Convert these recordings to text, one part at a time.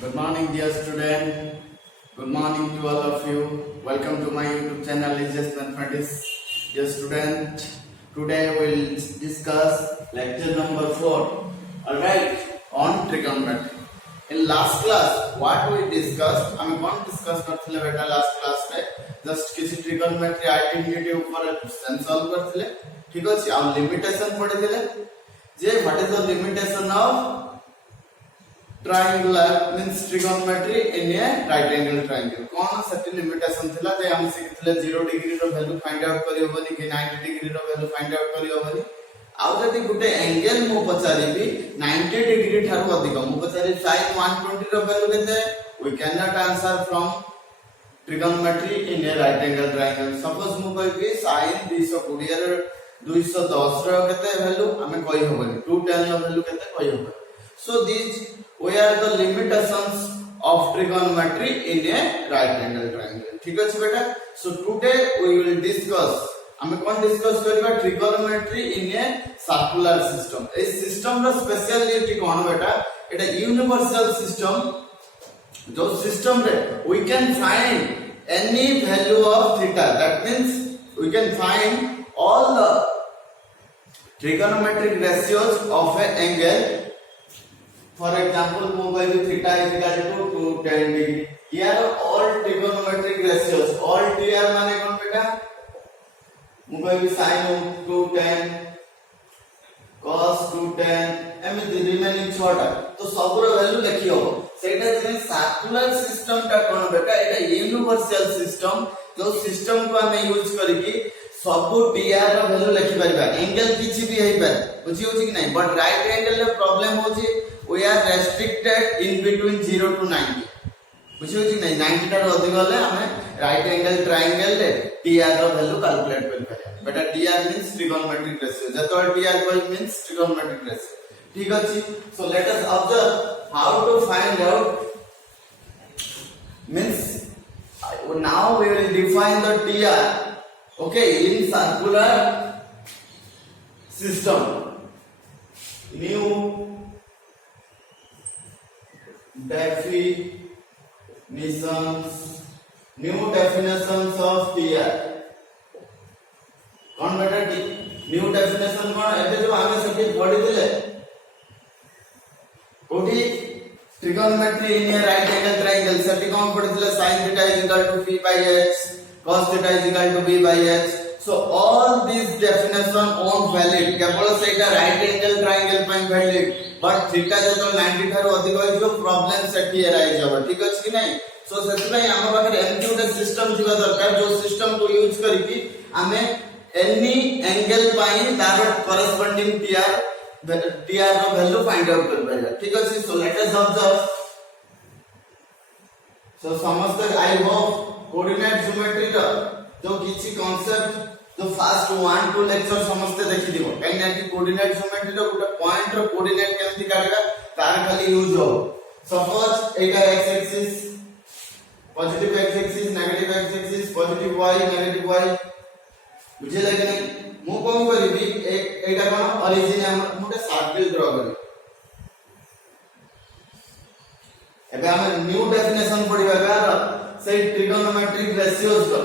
Good morning, dear student. Good morning to all of you. Welcome to my YouTube channel, Aegis Mathematics. Dear student, today we'll discuss lecture number 4. Alright, on trigonometry. In last class, what we discussed, I mean, what discuss करथिले बेटा last class में just किसी trigonometry identity ऊपर question solve करथिले. ठीक अछि, आ limitation पढ़िथिले. J what is the limitation of triangular means trigonometry in a right angle triangle कौन सटी लिमिटेशन थिला जे हम सिखथिले 0 डिग्री रो वैल्यू फाइंड आउट करि होबनी कि 90 डिग्री रो वैल्यू फाइंड आउट करि होबनी आ जदि गुटे एंगल मो पचारिबी 90 डिग्री थारु अधिक मो पचारि sin 120 रो वैल्यू केते we cannot answer from trigonometry in a right angle triangle suppose मो कहबी sin 220 रो 210 रो केते वैल्यू हमें कहि होबनी 210 रो वैल्यू केते कहि होबनी so these were the limitations of trigonometry in a right angle triangle ठीक अछि बेटा so today we will discuss हमें कौन डिस्कस करबा trigonometry in a circular system ए सिस्टम रो स्पेशलिटी कोन बेटा एटा यूनिवर्सल सिस्टम जो सिस्टम रे we can find any value of theta that means we can find all the trigonometric ratios of an angle. For example, mobile theta is equal to 210 degree. Here all trigonometric ratios, all TR माने कौन बेटा? mobile sin 210, cos 210, एमती remaining छोटा. तो सब रो value देखियो. सेटा जे circular system टा कौन बेटा? एटा यूनिवर्सल सिस्टम जो सिस्टम को हमें यूज करके सब TR रो वैल्यू लिखि परबा. एंगल किछि भी हेइ पर. बुझी होछि कि नहीं? बट राइट एंगल रे प्रॉब्लम होछि we are restricted in between 0 to 90 बुझियो कि नहीं 90 ठार अधिक होले हमें राइट एंगल ट्रायंगल रे TR रो वैल्यू कैलकुलेट कर पारे बेटा TR मींस ट्रिगोनोमेट्रिक रेशियो जतो TR कोइ मींस ट्रिगोनोमेट्रिक रेशियो ठीक अछि so let us observe how to find out means now we will define the TR okay in circular system new definitions of TR कौन बेटा new definition कौन एबे जो आगे सके पढ़ी दिले कोठी trigonometry in a right angle triangle सटी कौन पढ़ी दिले sin theta is equal to p by h cos theta is equal to b by h so all these definition on valid केवल सेटा राइट एंगल ट्रायंगल ପାଇଁ valid but theta जतो 90 ठारो अधिक होय जो प्रॉब्लम सेठी अराइज हो ठीक अछि कि नहीं सो सेति पय हम पाखरे एमटी उडे सिस्टम जिबा दरकार जो सिस्टम को यूज करिकि हमें एनी एंगल पय तार करेस्पोंडिंग टीआर रो वैल्यू फाइंड आउट कर पाया ठीक अछि सो लेट अस ऑब्जर्व सो समस्त आई होप कोऑर्डिनेट ज्योमेट्री रो जो किछि कांसेप्ट तो फास्ट 1 2 लेक्चर समस्त देखि दिबो काई ना कि कोऑर्डिनेट ज्योमेट्री रो गुटा पॉइंट रो कोऑर्डिनेट केमति काढबा तार खाली यूज हो सपोज एटा x axis positive x axis negative x axis positive y negative y बुझे लागे नहीं मु कोन करबी एटा कोन ओरिजिन हम मोटे सर्कल ड्रा करी एबे हम न्यू डेफिनेशन पढिबा कार से ट्रिगोनोमेट्रिक रेशियोज रो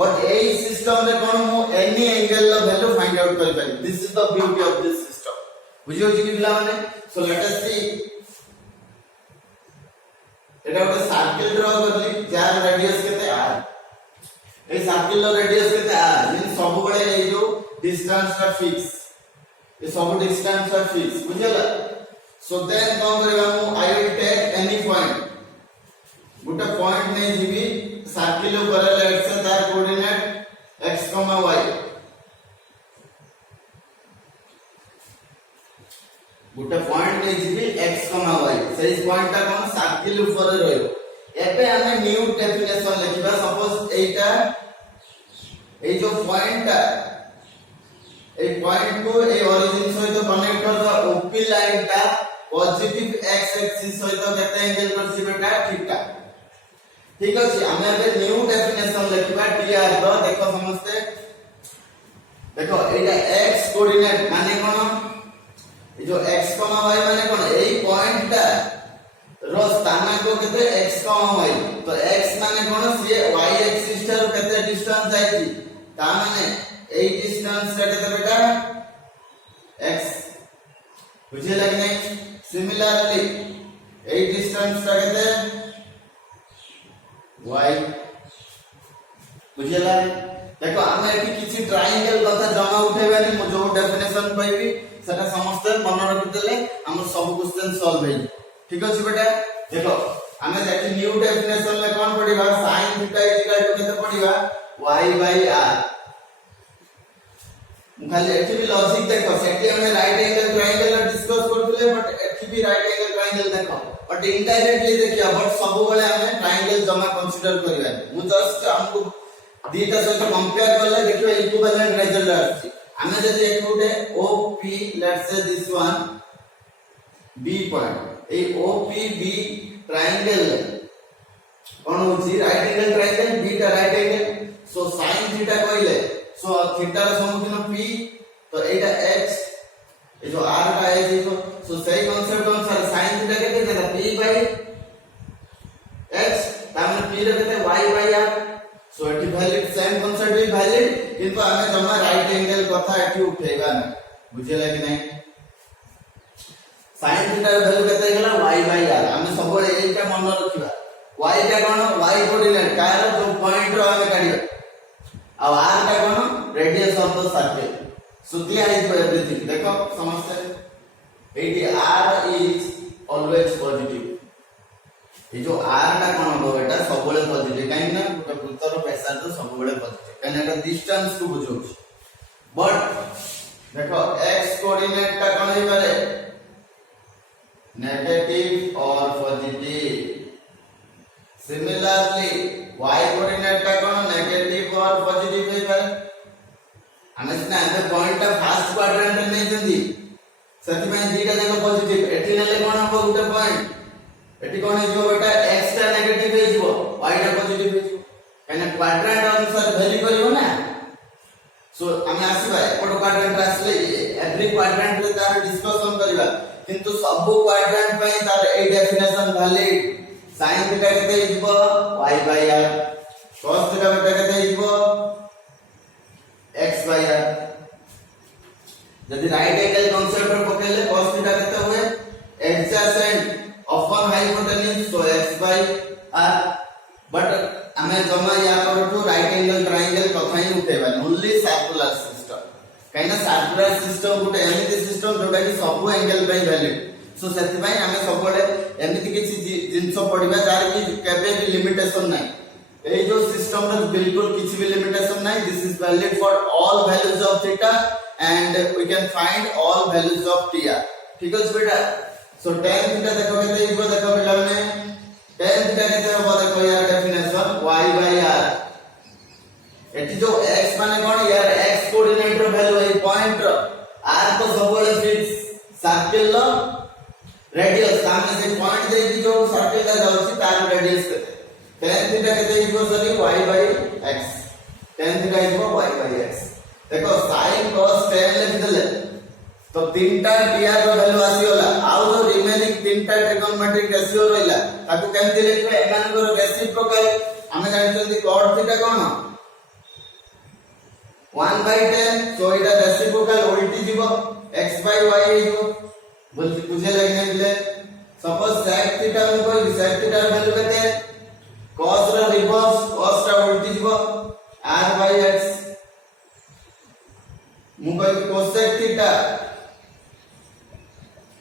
but a system रे कोन मु एनी एंगल लो वैल्यू फाइंड आउट कर पारी this is the beauty of this system बुझियो कि पिला माने सो लेट अस सी एटा ଗୋଟେ सर्कल ड्रा करली जार रेडियस केते r ए सर्कल रो रेडियस केते r मीन सब बळे ए जो डिस्टेंस का फिक्स ए सब डिस्टेंस का फिक्स बुझला सो देन कोन करबा मु I will take any point गुटा पॉइंट नै जीबी सर्कल ऊपर लेट्स से तार कोऑर्डिनेट x, y गुटे पॉइंट नै जीबी x, y सही पॉइंट ता कोन सर्कल ऊपर रहयो एबे हमें न्यू डेफिनेशन लिखबा सपोज एटा ए जो पॉइंट ता ए पॉइंट को ए ओरिजिन सहित कनेक्ट करबा ओपी लाइन ता पॉजिटिव x एक्सिस सहित केते एंगल करछि बेटा थीटा ठीक अछि हमें अबे न्यू डेफिनेशन लिखबा टीआर रो देखो समझते देखो एटा x कोऑर्डिनेट माने कोन ए जो x y माने कोन एई पॉइंट ता स्थानांक केते x, y तो x माने कोन से y एक्सिस ठार केते डिस्टेंस जाईची ता माने एई डिस्टेंस रे केते बेटा x बुझे लगे नहीं। सिमिलरली एई डिस्टेंस रे केते y बुझे लगे। देखो आमे एठी किछि ट्रायंगल कथा जमा उठेबानी मु जो डेफिनेशन पाइबी सेटा समस्त मन रखितले हम सब क्वेश्चन सॉल्व हे ठीक अछि बेटा। देखो आमे एठी न्यू डेफिनेशन में कोन पढिबा sin थीटा इक्वल टू केते पढिबा y/r। खाली एठी भी लॉजिक देखो सेठी हमें राइट एंगल ट्रायंगल डिस्कस करथले बट एठी भी राइट एंगल ट्रायंगल देखो बट इनडायरेक्टली देखिया बट सब बेले हमें ट्रायंगल जमा कंसीडर करबा मु जस्ट हमको दीटा सहित कंपेयर करले देखियो इक्विवेलेंट रिजल्ट आछि। हमें जदि एक गोटे OP let's say this one B point ए OPB ट्रायंगल कोन होछि राइट एंगल ट्रायंगल B टा right angle so sin theta कहले सो थीटा रो सम्मुखीन P तो एटा x ए जो r का है देखो सो सही कांसेप्ट अनुसार sin थीटा केते देता P/x तामे P रे केते y/r सो एटी वैलिड सेम कांसेप्ट भी वैलिड किंतु हमें जमा राइट एंगल कथा एटी उठेगा ना बुझेला कि नहीं। sin थीटा रो वैल्यू केते गेला y/r हमें सब एटा मन रखिबा y का कोन y कोऑर्डिनेट कार जो पॉइंट रो हमें काढिबा आ r का कोन radius of the circle so दिया इज एवरीथिंग देखो समझते एटी r इज ऑलवेज पॉजिटिव ये जो r टा कोन हो बेटा सब बेले पॉजिटिव काहे ना गोटे वृत्तर व्यासार्ध तो सब बेले पॉजिटिव काहे ना डिस्टेंस को बुझौ बट देखो x कोऑर्डिनेट टा कोन हे पारे नेगेटिव और पॉजिटिव। सिमिलरली y कोऑर्डिनेट टा कोन नेगेटिव और पॉजिटिव हे पारे हमें सिना ए पॉइंट टा फर्स्ट क्वाड्रेंट में नै जंदी सती में दीटा जगह पॉजिटिव एठी नेले कोन हो गोटे पॉइंट एटी कोन जो बेटा x टा नेगेटिव हे जिवो y टा पॉजिटिव हे जिवो काहे ना क्वाड्रेंट अनुसार वैल्यू करिवो ना सो हमें आसीबा एपट क्वाड्रेंट आसले एवरी क्वाड्रेंट रे तार डिस्कशन करबा किंतु सब क्वाड्रेंट पई तार ए डेफिनेशन वैलिड sin थीटा केते जिवो y/r cos थीटा बेटा केते जिवो x/r जदि राइट एंगल कांसेप्ट रे पकेले cos थीटा केते हुए adjacent upon hypotenuse so x/r but हमें जमा या परठू राइट एंगल ट्रायंगल कथा ही उठेबा ओनली सर्कुलर सिस्टम काइना सर्कुलर सिस्टम गुटे एमिति सिस्टम जोटा कि सब एंगल पई वैलिड सो सेति पई हमें सब बडे एमिति किछि जिंसो पडिबा जार कि केबे भी लिमिटेशन नै ए जो सिस्टम रे बिल्कुल किछि भी लिमिटेशन नै this is valid for all values of theta and we can find all values of TR ठीक है बेटा। सो tan थीटा देखो केते इको देखो बेटा ने tan थीटा केते हो देखो यार डेफिनेशन y/r एठी जो x माने कोन यार x कोऑर्डिनेट रो वैल्यू है पॉइंट रो r तो सबले फिक्स सर्कल रो रेडियस सामने से पॉइंट देकी जो सर्कल का जाउची तार रेडियस केते tan थीटा केते इको सरी y/x tan theta eco y/x देखो sin cos tan लिख देले तो तीनटा टीआर रो वैल्यू आसीला आउ जो रिमेनिंग तीनटा ट्रिगोनोमेट्रिक रेशियो रहला ताकू केमति लिखबे एकानकर रेसिप्रोकल हमें जानछंती cot थीटा कोन 1/10 सो इटा रेसिप्रोकल उल्टी जीवो x/y जीवो बोलती बुझे लगे दिले सपोज sec थीटा में कोई sec थीटा रो वैल्यू केते cos रो रिवर्स cos टा उल्टी जीवो r/x मु कोई cosec theta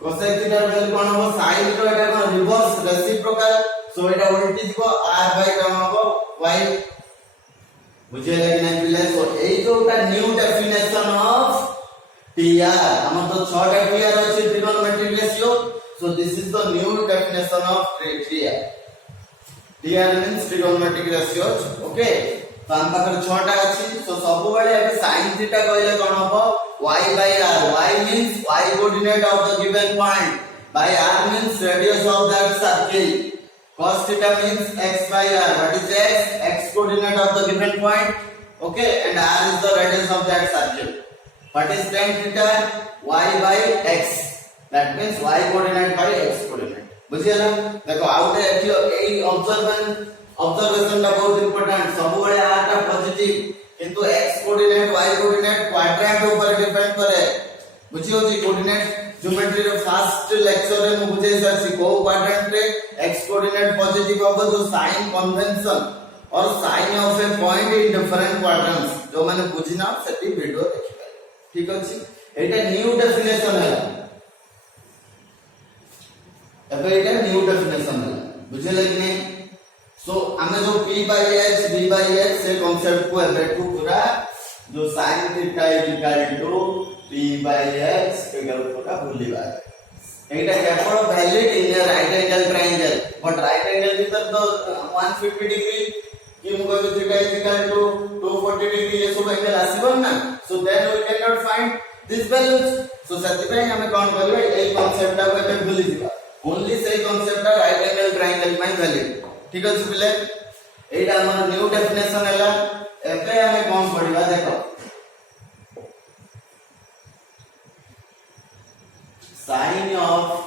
cosec theta rho value कोन हो sin रो एटा कोन रिवर्स रेसिप्रोकल सो एटा उल्टी जीवो r/y कोन हो y बुझे लगे ना पिले सो ए जोटा न्यू डेफिनेशन ऑफ टीआर हम तो 6 टा टीआर अछि trigonometric ratio so this is the new definition of TR TR means trigonometric ratio okay तो हम पाकर 6 टा अछि सो सब बेले ए sin थीटा कहले कोन हो y/r y means y coordinate of the given point by r means radius of that circle cos theta means x/r what is x coordinate of the given point okay and r is the radius of that circle what is tan theta y by x that means y coordinate by x coordinate बुझियला देखो आउटे एठी एई observation टा बहुत important सब बेले आटा positive किंतु x coordinate y coordinate quadrant ऊपर depend करे बुझियो जी coordinate geometry row first lecture रे मु बुझे सरसी को क्वाड्रेंट रे x कोऑर्डिनेट पॉजिटिव होबो जो साइन कन्वेंशन और sign of a point in different quadrants जो माने बुझिना सेटी वीडियो देखिबे ठीक अछि एटा न्यू डेफिनेशन है तबे एटा न्यू डेफिनेशन है बुझले कि नहीं सो हमें जो p by x b by x से कांसेप्ट को एबेटू पूरा जो sin theta equal to p by x एगल पूरा भूलिबा एटा केवल valid in a right angle triangle but right angle भीतर तो 150 डिग्री कि मुको थीटा इक्वल टू 240 डिग्री ये सब एंगल आसीबो ना so then we can not find this values so सतिपय हमें कोन करबे एई कांसेप्ट को एबे भूलि दिबा only say concept right angle triangle में वैलिड ठीक अछि पिले एटा हमर न्यू डेफिनेशन हैला एबे हमें कोन पढिबा देखो sign of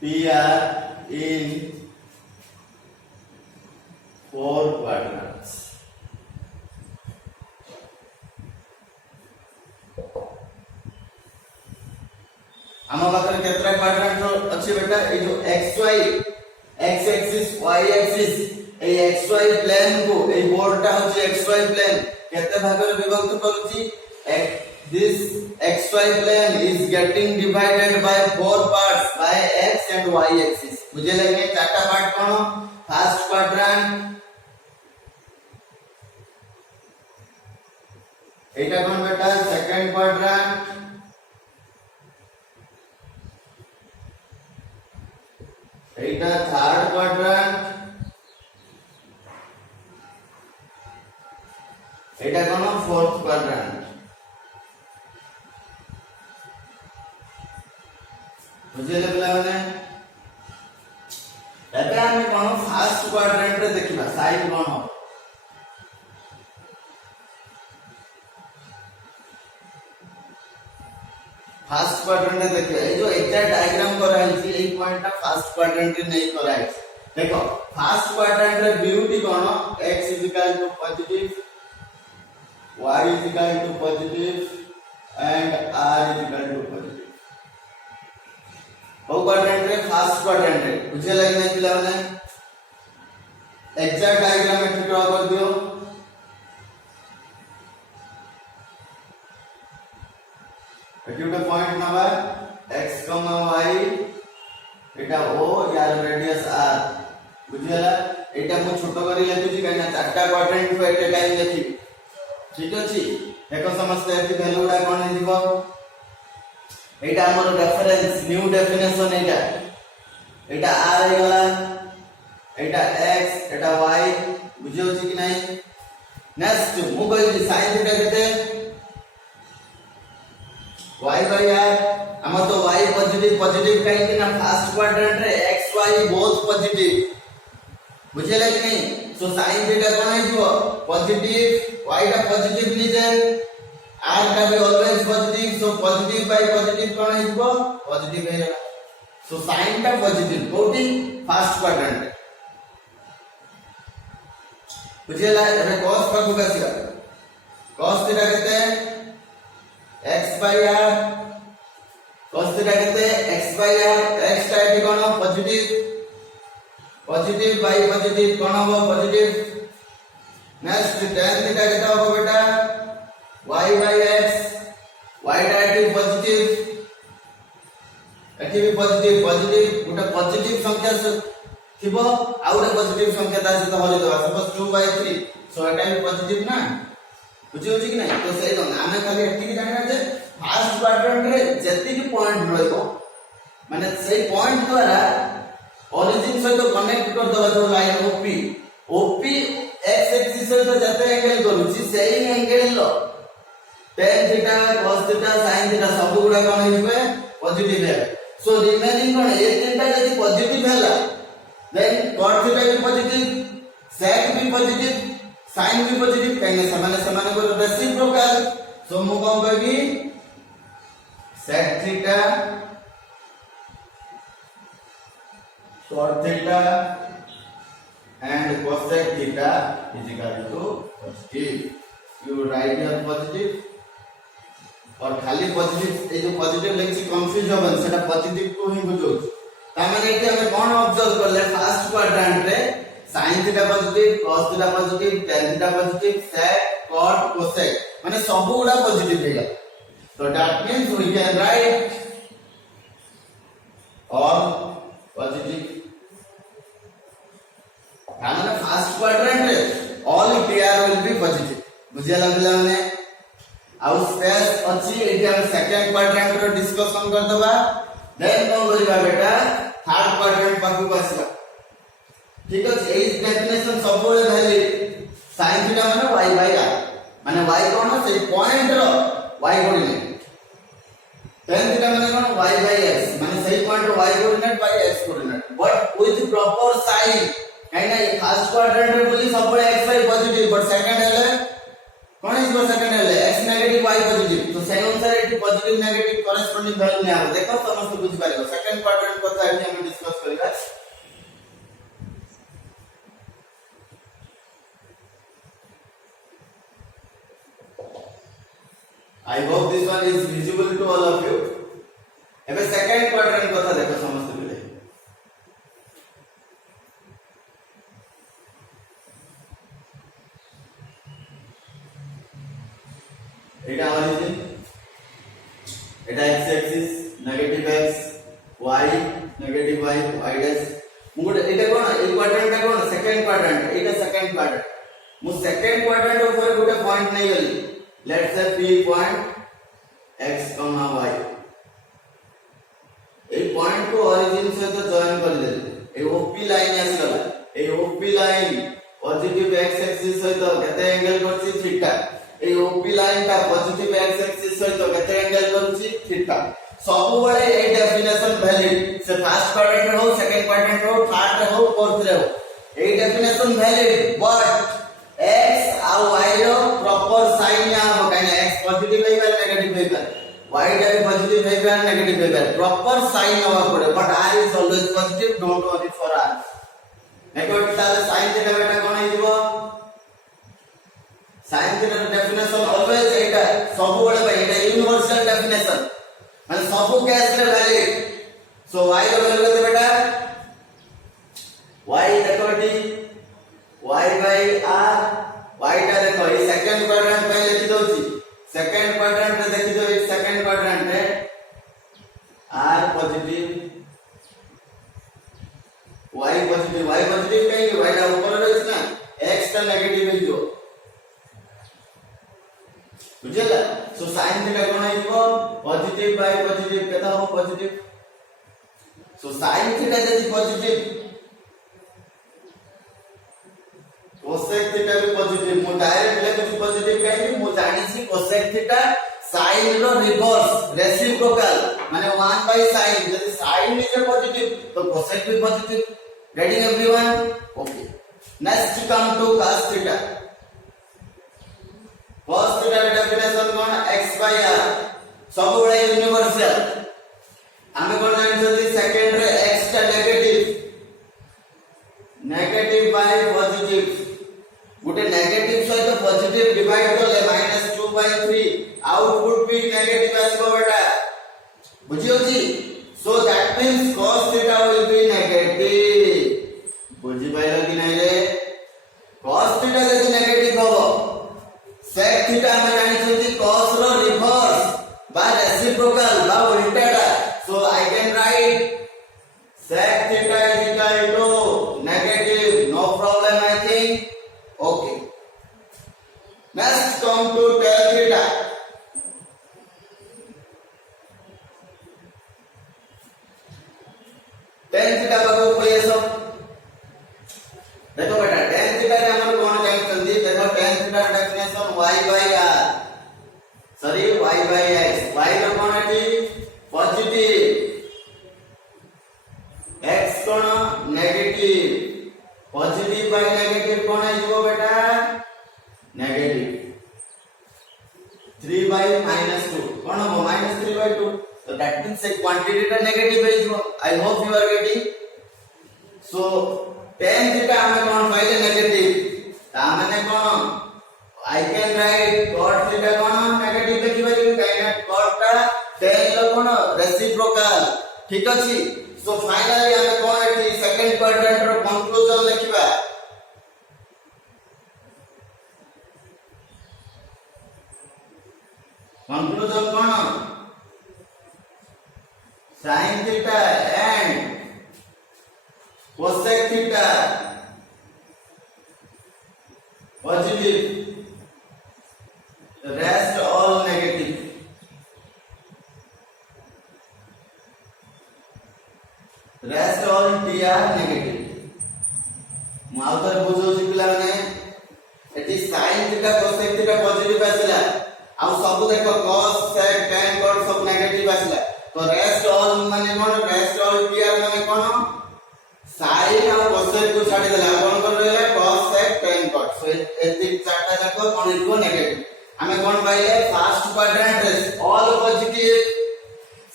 PR in four quadrants हम बाकर केतरा क्वाड्रेंट अछि बेटा ए जो xy x axis y axis ए xy प्लेन को ए बोर्डटा होची xy प्लेन केते भाग रे विभक्त करूची this xy plane is getting divided by four parts by x and y axis बुझे लगे चारटा पार्ट कोन फर्स्ट क्वाड्रेंट एटा कोन बेटा सेकंड क्वाड्रेंट एटा थर्ड क्वाड्रेंट एटा कोन फोर्थ क्वाड्रेंट बुझे लगला माने एबे हम कोन फर्स्ट क्वाड्रेंट रे देखिबा साइड कोन हो फर्स्ट क्वाड्रेंट रे देखिबा ए जो एग्जैक्ट डायग्राम कराई छी ए पॉइंटटा फर्स्ट क्वाड्रेंट रे नहीं कराई देखो फर्स्ट क्वाड्रेंट रे ब्यूटी कोन x = positive y = positive and r = positive ओ क्वाड्रेंट रे फर्स्ट क्वाड्रेंट रे बुझे लगे नहीं पिला माने एग्जैक्ट डायग्राम में ड्रा कर दियो एटा पॉइंट नंबर x, y एटा o यार रेडियस r बुझियला एटा मु छोटो करी लेतुची काना चारटा क्वाड्रेंट को एट टाइम देखि ठीक अछि देखो समझते एटी वैल्यूडा कोन हे दिबो एटा हमर रेफरेंस न्यू डेफिनेशन एटा r हे गला एटा x एटा y बुझियो छी कि नहीं नेक्स्ट मु कहि sin थीटा केते y by r हम तो y पॉजिटिव काहे कि ना फर्स्ट क्वाड्रेंट रे x y बोथ पॉजिटिव बुझियला कि नहीं सो sin थीटा कोन हे दिबो पॉजिटिव y का पॉजिटिव लीजे r का भी always positive so positive by positive कोन हिबो पॉजिटिव हेला सो साइन का पॉजिटिव कोठी फर्स्ट क्वाड्रेंट बुझियला एबे cos का गुगासिया cos थीटा केते x by r cos theta केते x by r x टा एठी कोन पॉजिटिव बाय पॉजिटिव कोन हो पॉजिटिव नेक्स्ट tan थीटा केते हो बेटा y by x y direct positive एठी भी पॉजिटिव गोटा पॉजिटिव संख्या से थिबो आउडा पॉजिटिव संख्या ता से हरि दवा सपोज 2/3 सो एटा भी पॉजिटिव ना बुझियो कि नहीं तो सही कोन आमे खाली एठी जानिना जे फर्स्ट क्वाड्रेंट रे जति की पॉइंट रहइबो माने सही पॉइंट द्वारा ओरिजिन से तो कनेक्ट कर दवा जो लाइन OP x एक्सिस से तो जते एंगल करूची सही एंगल लो tan theta cos theta sin theta सब गुडा कोन हिबे पॉजिटिव है सो रिमेनिंग कोन ए तीनटा यदि पॉजिटिव हैला देन cot थीटा भी पॉजिटिव sec भी पॉजिटिव sin भी पॉजिटिव कहीं समान को रेसिप्रोकल सो मु कोन कहबी sec theta cot theta and cosec theta is equal to positive. You write your positive और खाली पॉजिटिव ए जो पॉजिटिव लिखछि कंफ्यूज होबन सेटा पॉजिटिव को ही बुझो ता माने एठी हमें कोन ऑब्जर्व करले फर्स्ट क्वाड्रेंट रे sin theta positive cos theta positive tan theta positive sec cot cosec माने सब गुडा पॉजिटिव हेगा so that means we can write all positive माने फर्स्ट क्वाड्रेंट रे all TR will be positive बुझियाला पिला माने आउ स्पेस अछि एठी हम सेकंड क्वाड्रेंट रो डिस्कशन कर दबा देन कोन करिबा बेटा थर्ड क्वाड्रेंट पाखु आसीबा ठीक अछि एई डेफिनेशन सब बेले वैलिड sin थीटा माने y r माने y कोन से पॉइंट रो y कोऑर्डिनेट tan थीटा माने कोन y x माने सही पॉइंट रो y coordinate by x coordinate but with proper sign काइना ये फर्स्ट क्वाड्रेंट रे बोली सब बेले x y positive but second हेले कौन इस बार सेकंड है x नेगेटिव y पॉजिटिव तो सेही अनुसार एटी पॉजिटिव नेगेटिव करेस्पोंडिंग वैल्यू ने आबो देखो समस्त बुझि पारिबो सेकंड क्वाड्रेंट कथा एटी हम डिस्कस करिबा I hope this one is visible to all of you एबे सेकंड क्वाड्रेंट कथा देखो समस्त मिले एटा ओरिजिन एटा x axis negative x y negative y y dash मुड एटा कोन ए क्वाड्रेंट ता कोन सेकंड क्वाड्रेंट एटा सेकंड क्वाड्रेंट मु सेकंड क्वाड्रेंट ऊपर गुटे पॉइंट नै गली let's say p point x, y A point को ओरिजिन से तो जॉइन कर दे ए OP लाइन आसी गला ए OP line positive x axis सहित केते एंगल करछि थीटा ए OP लाइन का पॉजिटिव x एक्सिस सहित केते एंगल करछि थीटा सब बेले ए डेफिनेशन वैलिड से फर्स्ट क्वाड्रेंट रे हो सेकंड क्वाड्रेंट रे हो थर्ड रे हो फोर्थ रे हो ए डेफिनेशन वैलिड बट x आ y रो प्रॉपर साइन या हो काने x पॉजिटिव है या नेगेटिव है y रे पॉजिटिव है या नेगेटिव है प्रॉपर साइन हवा पड़े but r is always positive don't worry for r negative ताले साइन थीटा बेटा कोन हे जीवो sin थीटा डेफिनेशन ऑलवेज एटा सब बेले भाई एटा यूनिवर्सल डेफिनेशन माने सब केस रे वैलिड सो y रो वैल्यू कते बेटा y देखो बेटी y by r y टा देखो ई सेकंड क्वाड्रेंट पे लिखि दोछि सेकंड क्वाड्रेंट रे देखि दो एक सेकंड क्वाड्रेंट रे r पॉजिटिव y पॉजिटिव कहीं y टा ऊपर रहछ ना x टा नेगेटिव है जो बुझला सो sin थीटा कोन आइबो पॉजिटिव बाय पॉजिटिव केता हो पॉजिटिव सो sin थीटा जदि पॉजिटिव cosec थीटा भी पॉजिटिव मु डायरेक्ट लेके पॉजिटिव काहे मु जानि छी cosec थीटा sin रो रिवर्स रेसिप्रोकल माने 1 by sin जदि sin इज पॉजिटिव तो cosec भी positive getting everyone okay next come to cos theta cos theta definition कोन x by r सब बड़े यूनिवर्सल हमें कोन जानि जल्दी सेकंड रे x टा नेगेटिव बाय पॉजिटिव गुटे नेगेटिव सहित पॉजिटिव डिवाइड करले -2/3 आउटपुट भी नेगेटिव आसीबो बेटा बुझियो जी so that means cos theta will be negative बुझि पाइलो कि नै रे cos थीटा जदि नेगेटिव हो sec थीटा हम जानि छथि cos रो रिवर्स बा रेसिप्रोकल बा उल्टाटा so I can write sec theta is equal to negative no problem I think okay next come to tan theta बाबू कोई सब देखो बेटा tan theta रे हमर कोन जानछंदी देखो tan theta definition y by r sorry y by x y रो कोन एटी पॉजिटिव x कोन नेगेटिव पॉजिटिव बाय नेगेटिव कोन आइबो बेटा नेगेटिव 3 by -2 कोन हो -3/2 so that means a quantity टा नेगेटिव आइबो I hope you are getting so tan theta हमें कौन पाइले नेगेटिव ता माने कौन I can write cot theta कौन नेगेटिव लिखि परिबे काइना cot टा tan लो कौन रेसिप्रोकल ठीक अछि सो फाइनली हमें कौन एठी सेकंड क्वाड्रेंट रो कंक्लूजन लिखिबा कंक्लूजन कौन sin theta and cosec theta positive the rest all negative rest all t are negative माउथर बुझो सिखला माने एटी sin theta cosec theta positive आसिला आ सब देखो cos sec tan cot सब नेगेटिव आसिला तो रेस्ट ऑल माने कोन रेस्ट ऑल t are माने कोन sin और cosec को छाडी देला कोन कर रहला cos sec tan cot सो एति चारटा जाको कोन इको नेगेटिव हमें कोन पाइले फर्स्ट क्वाड्रेंट रे ऑल पॉजिटिव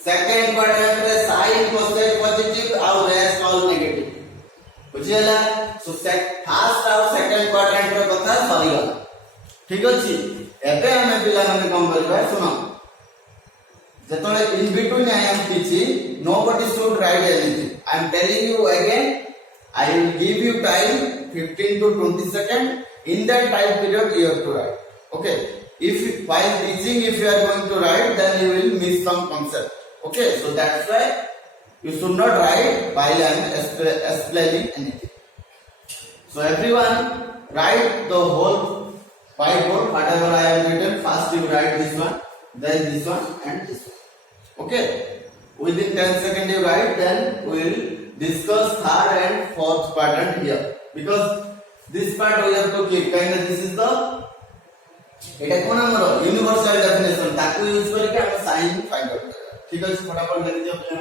सेकंड क्वाड्रेंट रे sin cosec पॉजिटिव और रेस्ट ऑल नेगेटिव बुझियला सो फर्स्ट और सेकंड क्वाड्रेंट रे कथा सरी गला ठीक अछि एबे हमें पिला माने कोन करबा सुनो जतोले in between I am teaching nobody should write anything I am telling you again I will give you time 15 to 20 seconds in that time period you have to write okay if while teaching if you are going to write then you will miss some concept okay so that's why you should not write while I am explaining anything so everyone write the whole whiteboard whatever I have written first you write this one then this one and this one okay within 10 seconds you write then we will discuss third and fourth quadrant here because this part we have to keep kind of this is the এটা কোন ଆମର universal definition ताकू use करके हम sign find out करेगा ठीक है फटाफट लिख दियो अपने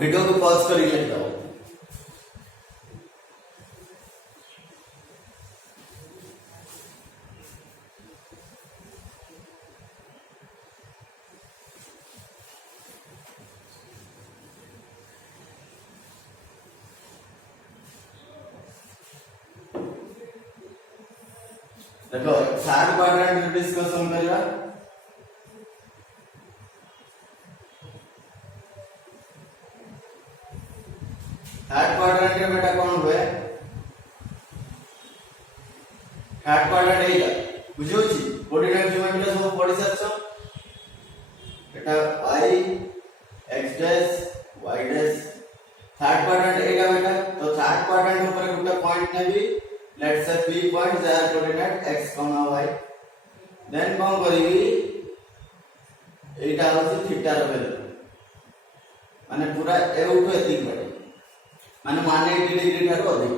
वीडियो को पॉज कर लिख दो देखो थर्ड क्वाड्रेंट डिस्कशन करबा थर्ड क्वाड्रेंट रे बेटा कोन हुए थर्ड क्वाड्रेंट एइला बुझियो छी कोऑर्डिनेट ज्योमेट्री सब पढि सछो एटा y x dash y dash third quadrant एइला बेटा तो थर्ड क्वाड्रेंट ऊपर गुटा पॉइंट नेबी let's say p point their coordinate x comma y then कोन करिवि एटा होछि थीटा रो वैल्यू माने पूरा ए उठो एतिक बडे माने 180 डिग्री ठारो अधिक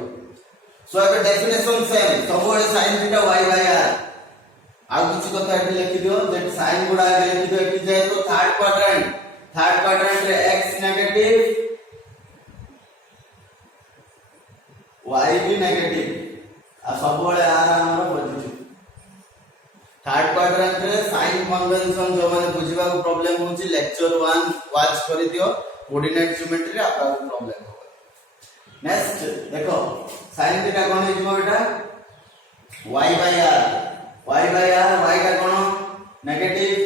सो एबे डेफिनेशन सेम सबोले sin थीटा y बाय r आ किछ कथा एठी लिखि दियो जे sin गुडा आगे लिखि दियो एठी जाय तो थर्ड क्वाड्रेंट रे x नेगेटिव y भी नेगेटिव आ सबोले r हमर पॉजिटिव थर्ड क्वाड्रेंट रे साइन कन्वेंशन जो माने बुझिबा को प्रॉब्लम होची लेक्चर 1 वाच करि दियो कोऑर्डिनेट ज्योमेट्री आपा प्रॉब्लम हो नेक्स्ट देखो sin थीटा कोन हे जिवो बेटा y बाय r y का कोन नेगेटिव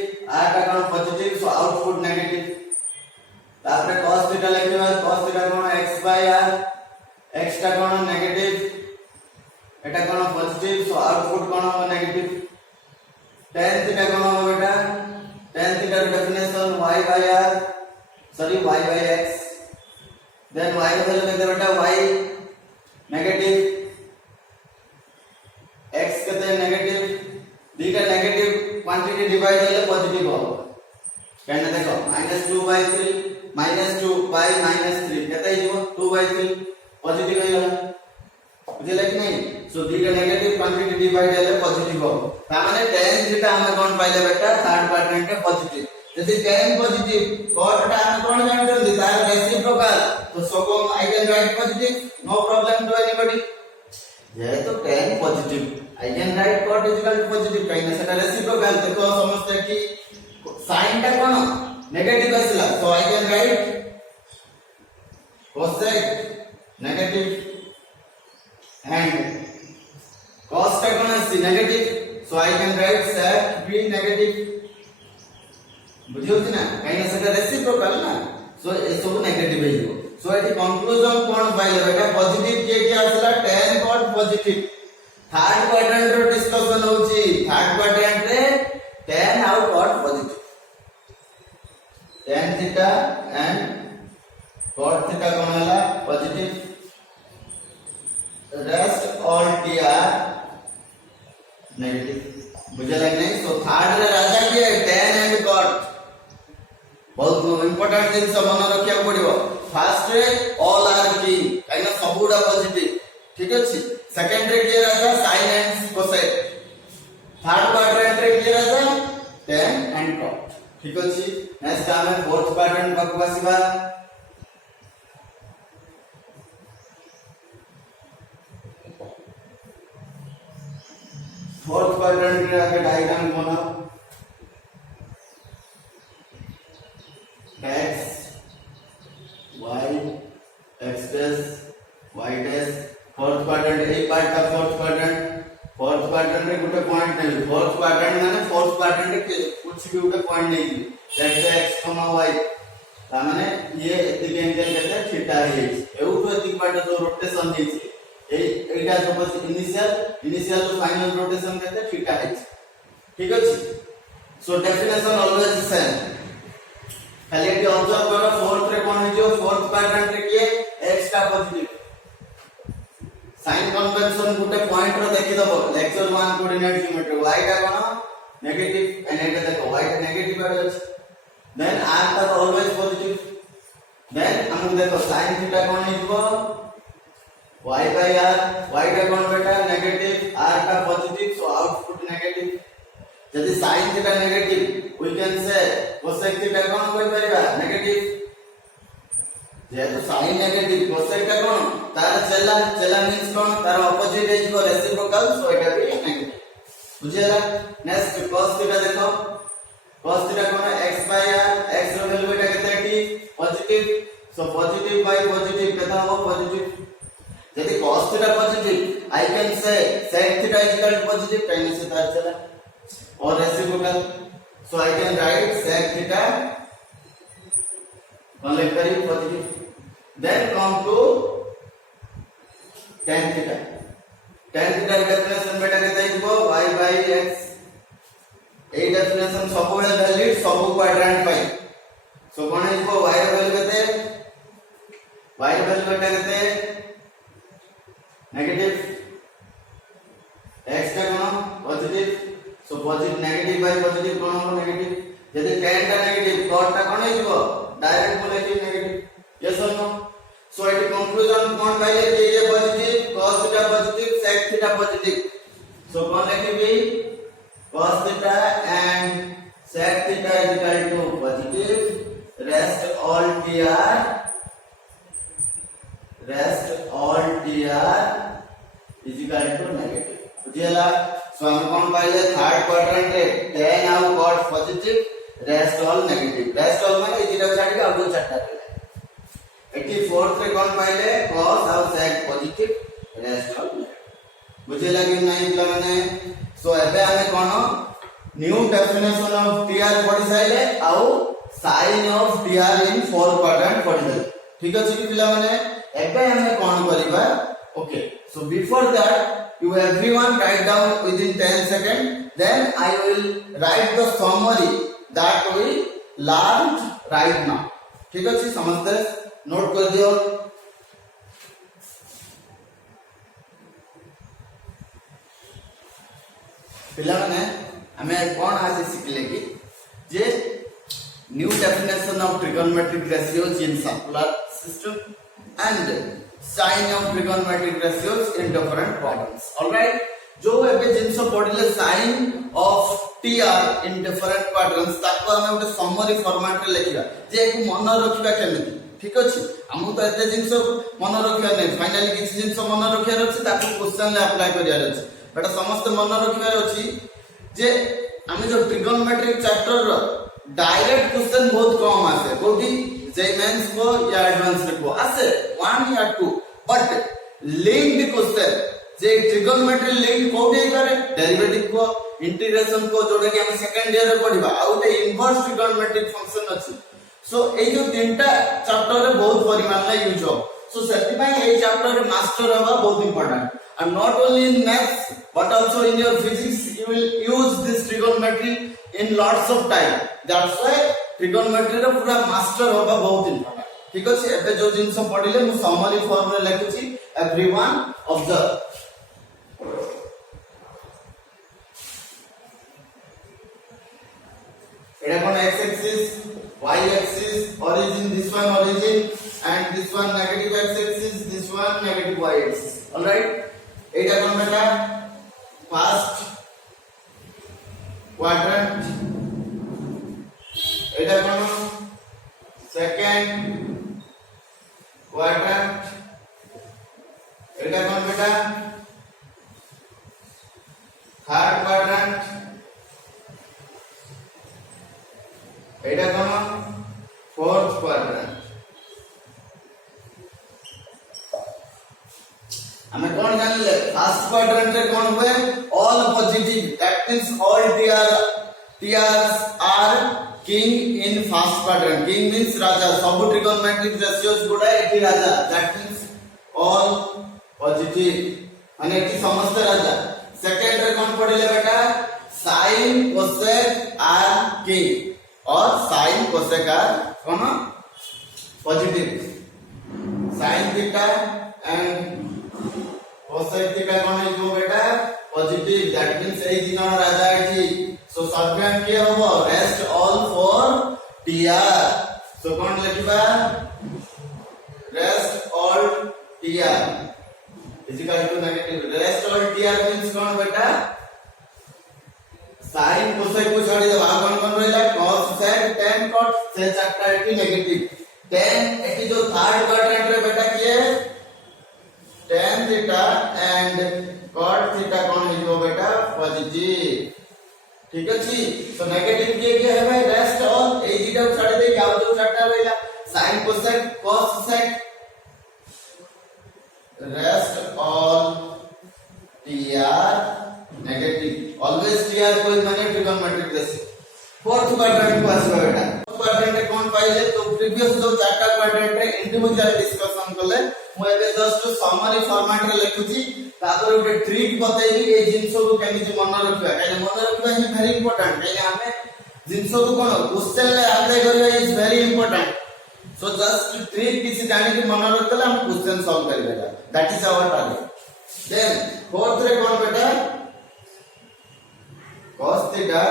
r का कोन पॉजिटिव सो आउटपुट नेगेटिव तापरे cos थीटा लिखिबा cos थीटा कोन x बाय r x का कोन नेगेटिव एटा कोन पॉजिटिव सो आउटपुट कोन हो नेगेटिव tan थीटा कोन हो बेटा tan थीटा रो डेफिनेशन y बाय r सॉरी y बाय x देन y का वैल्यू केते बेटा y नेगेटिव x केते नेगेटिव दीटा नेगेटिव क्वांटिटी डिवाइड होले पॉजिटिव हो कहने देखो -2/3 -2 by -3 केते हिजो 2/3 पॉजिटिव हो गला बुझले कि नहीं सो दीटा नेगेटिव क्वांटिटी डिवाइड हेले पॉजिटिव हो ता माने tan थीटा हम कोन पाइले बेटा थर्ड क्वाड्रेंट रे पॉजिटिव यदि tan पॉजिटिव cot टा हम कोन जानते तार रेसिप्रोकल तो so I can write positive no problem to anybody ये तो tan positive I can write cot is equal to positive काइना सेटा रेसिप्रोकल देखो समझते कि negative asila, so I can write cosec negative and cos ta kon asi negative, so I can write sec b negative. बुझियो ना कहीं ना सेटा रेसिप्रोकल ना, सो ए सब नेगेटिव है जो, सो एटी कंक्लूजन कोन पाइले बेटा पॉजिटिव के आसला tan cot positive. Third quadrant रो डिस्कशन होची, थर्ड क्वाड्रेंट रे tan आउ cot positive, tan theta and cot theta कोन हला positive, rest all tr negative. बुझे लग नहीं, सो थर्ड रे राजा की tan एंड cot बहुत इंपोर्टेंट जिन सब मन रखिया पड़िबो. फर्स्ट रे ऑल आर की काइना सबुडा पॉजिटिव, ठीक अछि. सेकंड रे के राजा sin and cosec. Third quadrant रे के राजा tan एंड cot, ठीक अछि. नेक्स्ट हमें फोर्थ क्वाड्रेंट पाकु आसीबा. फोर्थ क्वाड्रेंट रे आगे डायग्राम बनाओ. x y x dash y dash. Fourth quadrant ए पार्ट का फोर्थ क्वाड्रेंट रे गुटे पॉइंट नै. फोर्थ क्वाड्रेंट माने फोर्थ क्वाड्रेंट के कुछ भी गुटे पॉइंट नै कि लेट्स से x, y ता माने ये एतिक एंगल केते थीटा है. एउ तो एतिक पार्ट जो रोटेशन है एटा suppose initial to final rotation केते थीटा है, ठीक अछि. So definition always same. खाली एटी ऑब्जर्व करो फोर्थ रे कोन हो जो फोर्थ क्वाड्रेंट रे के x का पॉजिटिव. साइन कन्वेंशन गुटे पॉइंट रो देखि दबो लेक्चर 1 कोऑर्डिनेट ज्योमेट्री. y का कोन नेगेटिव एंड एटा देखो y का नेगेटिव आड अछि, देन r का ऑलवेज पॉजिटिव. देन हम देखो sin थीटा कोन हिजबो y by r. y का कोन बेटा नेगेटिव, r का पॉजिटिव, सो आउटपुट नेगेटिव. यदि sin theta negative we can say cosec theta कोन कोइ परिबा नेगेटिव. जेतु sin नेगेटिव cosec का कोन तार चला मींस कोन तार ऑपोजिट इज को रेसिप्रोकल, सो एटा भी नेगेटिव. बुझियला. नेक्स्ट cos थीटा देखो, cos theta cone x by r. x रो वैल्यू बेटा केते टी positive, so positive by positive केता हो पॉजिटिव. यदि cos theta positive I can say sec theta is equal to positive काइने से तार चला और reciprocal, so I can write sec theta कॉन्वेक्टली positive. Then come to tan theta. tan theta definition बेटा केते हिजबो y by x. ए डेफिनेशन सब बेले वैलिड सब क्वाड्रेंट पाई. सो कोन हिजबो y रो वैल्यू केते, y रो वैल्यू बेटा केते नेगेटिव, x का कोन positive, so positive negative by positive कोन हो नेगेटिव. यदि tan का नेगेटिव cot ता कोन हिजबो डायरेक्ट बोलेटिव नेगेटिव. यस और नो. सो एटी कंक्लूजन कोन पाइले कि ये positive, cos theta positive, sec theta positive. So कोन लिखिबी cos theta and sec theta is equal to positive, rest all tr is equal to negative. बुझियला. सो हम कोन पाइले थर्ड क्वाड्रेंट रे tan आउ cot positive, rest all negative. Rest all माने इजिटा छाडी आउ दो छाटा. एटी फोर्थ रे कोन पाइले cos आउ sec positive, rest all negative. बुझियला कि नहीं पिला माने. सो एबे हमें कोन न्यू डेफिनेशन ऑफ tr पढि साइले आउ sign of tr in four quadrant पढि दे. ठीक अछि कि पिला माने. एबे हमें कोन करिबा. Okay, so before that you everyone write down within 10 seconds, then I will write the summary that we learned right now. ठीक अछि, समझते नोट कर दियो. पिला माने हमें कोन आज सिखले कि जे new definition of trigonometric ratios in circular system and sign of trigonometric ratios in different quadrants. All right. जो एबे जिंस पढिले sign of TR in different quadrants ताको हम एक समरी फॉर्मेट रे लिखिबा जे एक मन रखिबा केमिति. ठीक अछि. हमु तो एते जिंस मन रखिबा नै, फाइनली किछ जिंस मन रखिबा अछि ताको क्वेश्चन रे अप्लाई करिया अछि. बट समस्त मन रखिबा अछि जे हमें जो ट्रिगोनोमेट्रिक चैप्टर रो डायरेक्ट क्वेश्चन बहुत कम आसे कोठी जे मेंस को या एडवांस को आसे 1 या 2 but linked question J trigonometry link कोठी करे डेरिवेटिव को इंटीग्रेशन को जोडे कि हम सेकंड ईयर रे पढिबा आउटे इनवर्स ट्रिगोनोमेट्रिक फंक्शन अछि सो ए जो तीनटा चैप्टर रे बहुत परिमाण रे यूज हो सो सेति पय ए चैप्टर रे मास्टर हवा बहुत important and not only in maths but also in your physics you will use this trigonometry in lots of time that's why trigonometry रे पूरा मास्टर हवा बहुत इंपोर्टेंट ठीक अछि एबे जो जिंस पढिले मु समरी फॉर्म रे लिखुची everyone observe Etah cone x axis y axis origin this one origin and this one negative x axis this one negative y axis all right एटा कोन बेटा फर्स्ट क्वाड्रेंट एटा कोन second quadrant एटा कोन बेटा third quadrant एटा कोन fourth quadrant हमें कौन जानले first quadrant रे कौन हुए all positive that means all TRs are king in first quadrant king means राजा सब ट्रिगोनोमेट्रिक रेशियोस गुडा एटी राजा दैट मींस ऑल पॉजिटिव माने एटी समस्त राजा सेकंड रे कौन पड़िले बेटा sin cosec are king or sin cosec are कौन positive sin theta and cosec theta कोन है जो बेटा पॉजिटिव दैट मींस ए दिन राजा एठी सो सबगन के होबो rest all four TR so कोन लिखबा rest all TR is equal to negative rest all TR means कोन बेटा sin cosec को छोड़ी दो कोन कोन रहला cos sec tan cot से चारटा एठी नेगेटिव tan एठी जो थर्ड क्वाड्रेंट रे बेटा किए tan theta and cot theta कोन हिजो बेटा पॉजिटिव ठीक अछि सो नेगेटिव के हेबे रेस्ट ऑल ए जीटा छाड़ दे क्या जो चारटा रहला sin cosec cos sec rest all tr negative always tr कोई माने ट्रिगोनोमेट्रिक रेशियो फोर्थ क्वाड्रेंट को आसबा बेटा क्वाड्रेंट कौन पाइले तो प्रीवियस जो चारटा क्वाड्रेंट रे इंडिविजुअल डिस्कशन करले मु एबे जस्ट समरी फॉर्मेट रे लिखुची तापर ଗୋଟେ ट्रिक बतैली ए जिंसो को केमिति मन रखबा काहे मन रखबा ही वेरी इंपोर्टेंट काहे हमें जिंसो को कोन क्वेश्चन ले अप्लाई करबा is very important so just trick किसी जानि के मन रखले हम क्वेश्चन सॉल्व कर लेगा that is our target then fourth रे कोन बेटा cos theta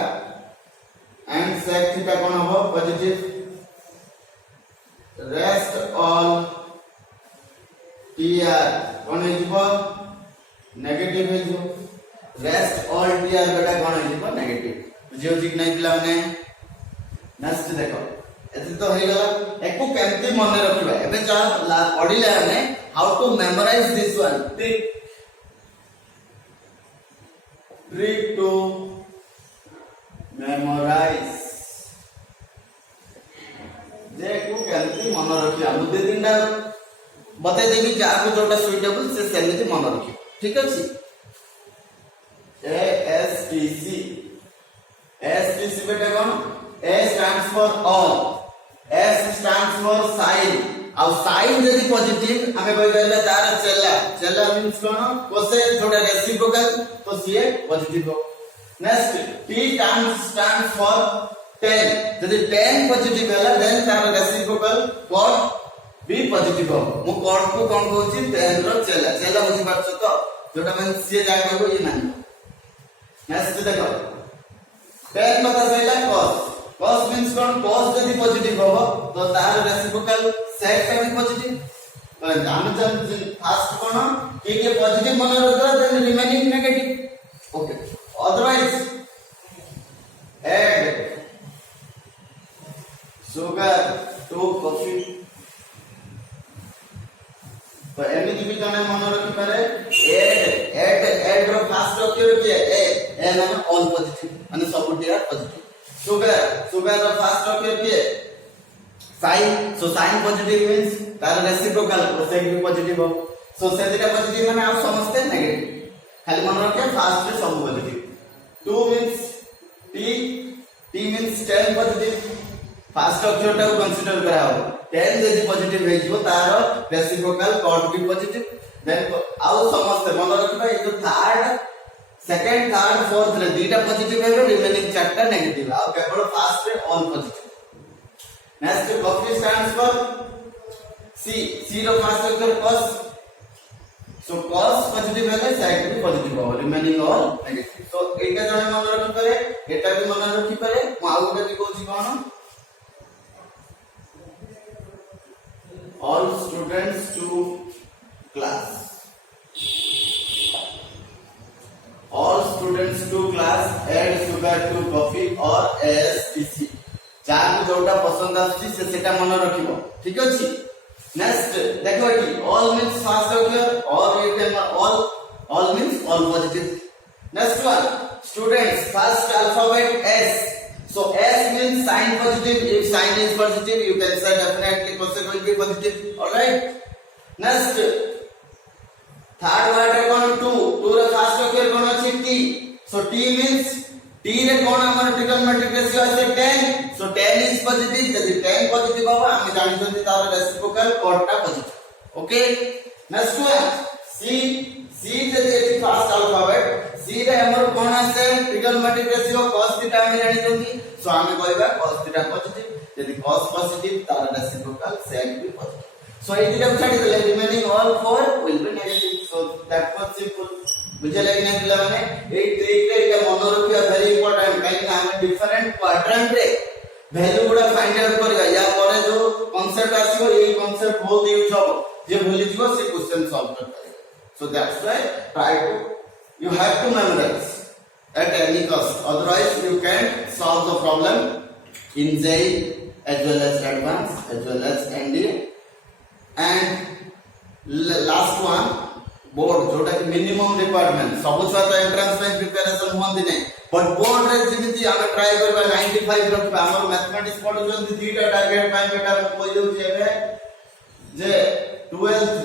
and sec theta कोन हो पॉजिटिव रेस्ट ऑल tr कोन हिजबो नेगेटिव हिजबो रेस्ट ऑल tr बेटा कोन हिजबो नेगेटिव बुझियो ठीक नै पिला माने नेक्स्ट देखो एते तो हे गला एको केमति मन रखिबा एबे जा पढिले हमें how to memorise this one trick to memorise देखो केमति मन रखिया मुद्दे तीनटा बता देबी जा को जोटा सुइटेबल से सेमिति मन रखियो ठीक अछि ASTC ASTC बेटा कोन A stands for all S stands for sin ଆଉ sin जदी पॉजिटिव हमें कहि रहला तार चेला मींस कोन कोसेक जोटा रेसिप्रोकल तो सीए पॉजिटिव हो next T stands for tan जदी tan पॉजिटिव हैला देन तार रेसिप्रोकल cot भी पॉजिटिव हो मु cot को कोन कहूची tan रो चेला बुझि पाछो तो जोटा मन सीए जाय कहबो ई मान नेक्स्ट देखो tan पता सैला cos मींस कोन cos जदी पॉजिटिव हो तो तार रेसिप्रोकल sec का भी पॉजिटिव पर हम जब फर्स्ट कोन के पॉजिटिव मन रखला then remaining negative okay otherwise add sugar to coffee तो एमिति भी तने मन रखि पारे add रो फास्ट रखियो कि ए माने ऑल पॉजिटिव माने सब टीआर पॉजिटिव sugar ର first occur किए sin, so sin positive means तार reciprocal cosec भी positive हो, so से दिटा positive माने आप समझते हैं नेगेटिव, खाली मन रखे first रे सब positive, 2 means t means 10 positive, first occur टा consider करा हो, 10 यदि positive है जो तार reciprocal cot भी positive, then आओ समझते मन रखिबा ये जो third सेकंड थर्ड फोर्थ रे दीटा पॉजिटिव है रिमेनिंग चारटा नेगेटिव आ केवल फर्स्ट रे all positive next coffee stands for C रो फर्स्ट अक्षर cos सो cos पॉजिटिव है साइड भी पॉजिटिव हो रिमेनिंग ऑल नेगेटिव सो एटा जने मन रखि पारे एटा भी मन रखि पारे मु आ गोटे भी कहूची कोन all students to class all students to class add sugar to coffee or ASTC चार जोटा पसंद आछि से सेटा मन रखिबो ठीक अछि नेक्स्ट देखो eighty all means fast occur or you can all means all positive next one students first alphabet S so S means sign positive if sign is positive you can say definitely cosec will be positive all right next third word रे कोन 2 रे first ओकर कोन अछि t सो t means t रे कोन हमर trigonometric ratio আছে 10 सो 10 is positive यदि 10 positive होबा हम जानि जंती तार रेसिप्रोकल कॉट टा positive okay next one c यदि एटी फर्स्ट अल्फाबेट c रे हमर कोन আছে ट्रिगोनोमेट्रिक रेशियो cos थीटा हम जानि जंती सो हम कहबा cos थीटा पॉजिटिव यदि cos पॉजिटिव तार रेसिप्रोकल sec भी पॉजिटिव so it is छाडी देले remaining all four will be negative so that was simple बुझे लागने पिला माने ए ट्रिक रे एटा मन रखिया very important काई ना हम डिफरेंट क्वाड्रेंट रे वैल्यू गुडा फाइंड आउट करबा या परे जो कांसेप्ट आसीबो एई कांसेप्ट बहुत यूज हो जे भूली जीवो से क्वेश्चन सॉल्व कर पाए so that's why try to you have to memorize at any cost otherwise you can't solve the problem in JEE as well as advanced as well as NDA and last one board जोटा कि minimum requirement सब छुआ तो entrance में preparation होन दिने but board रे जेमिति हम ट्राई करबा 95 रखबा हमर मैथमेटिक्स पढो जल्दी दीटा टारगेट पाइ बेटा कोइ दउ जेबे जे 12th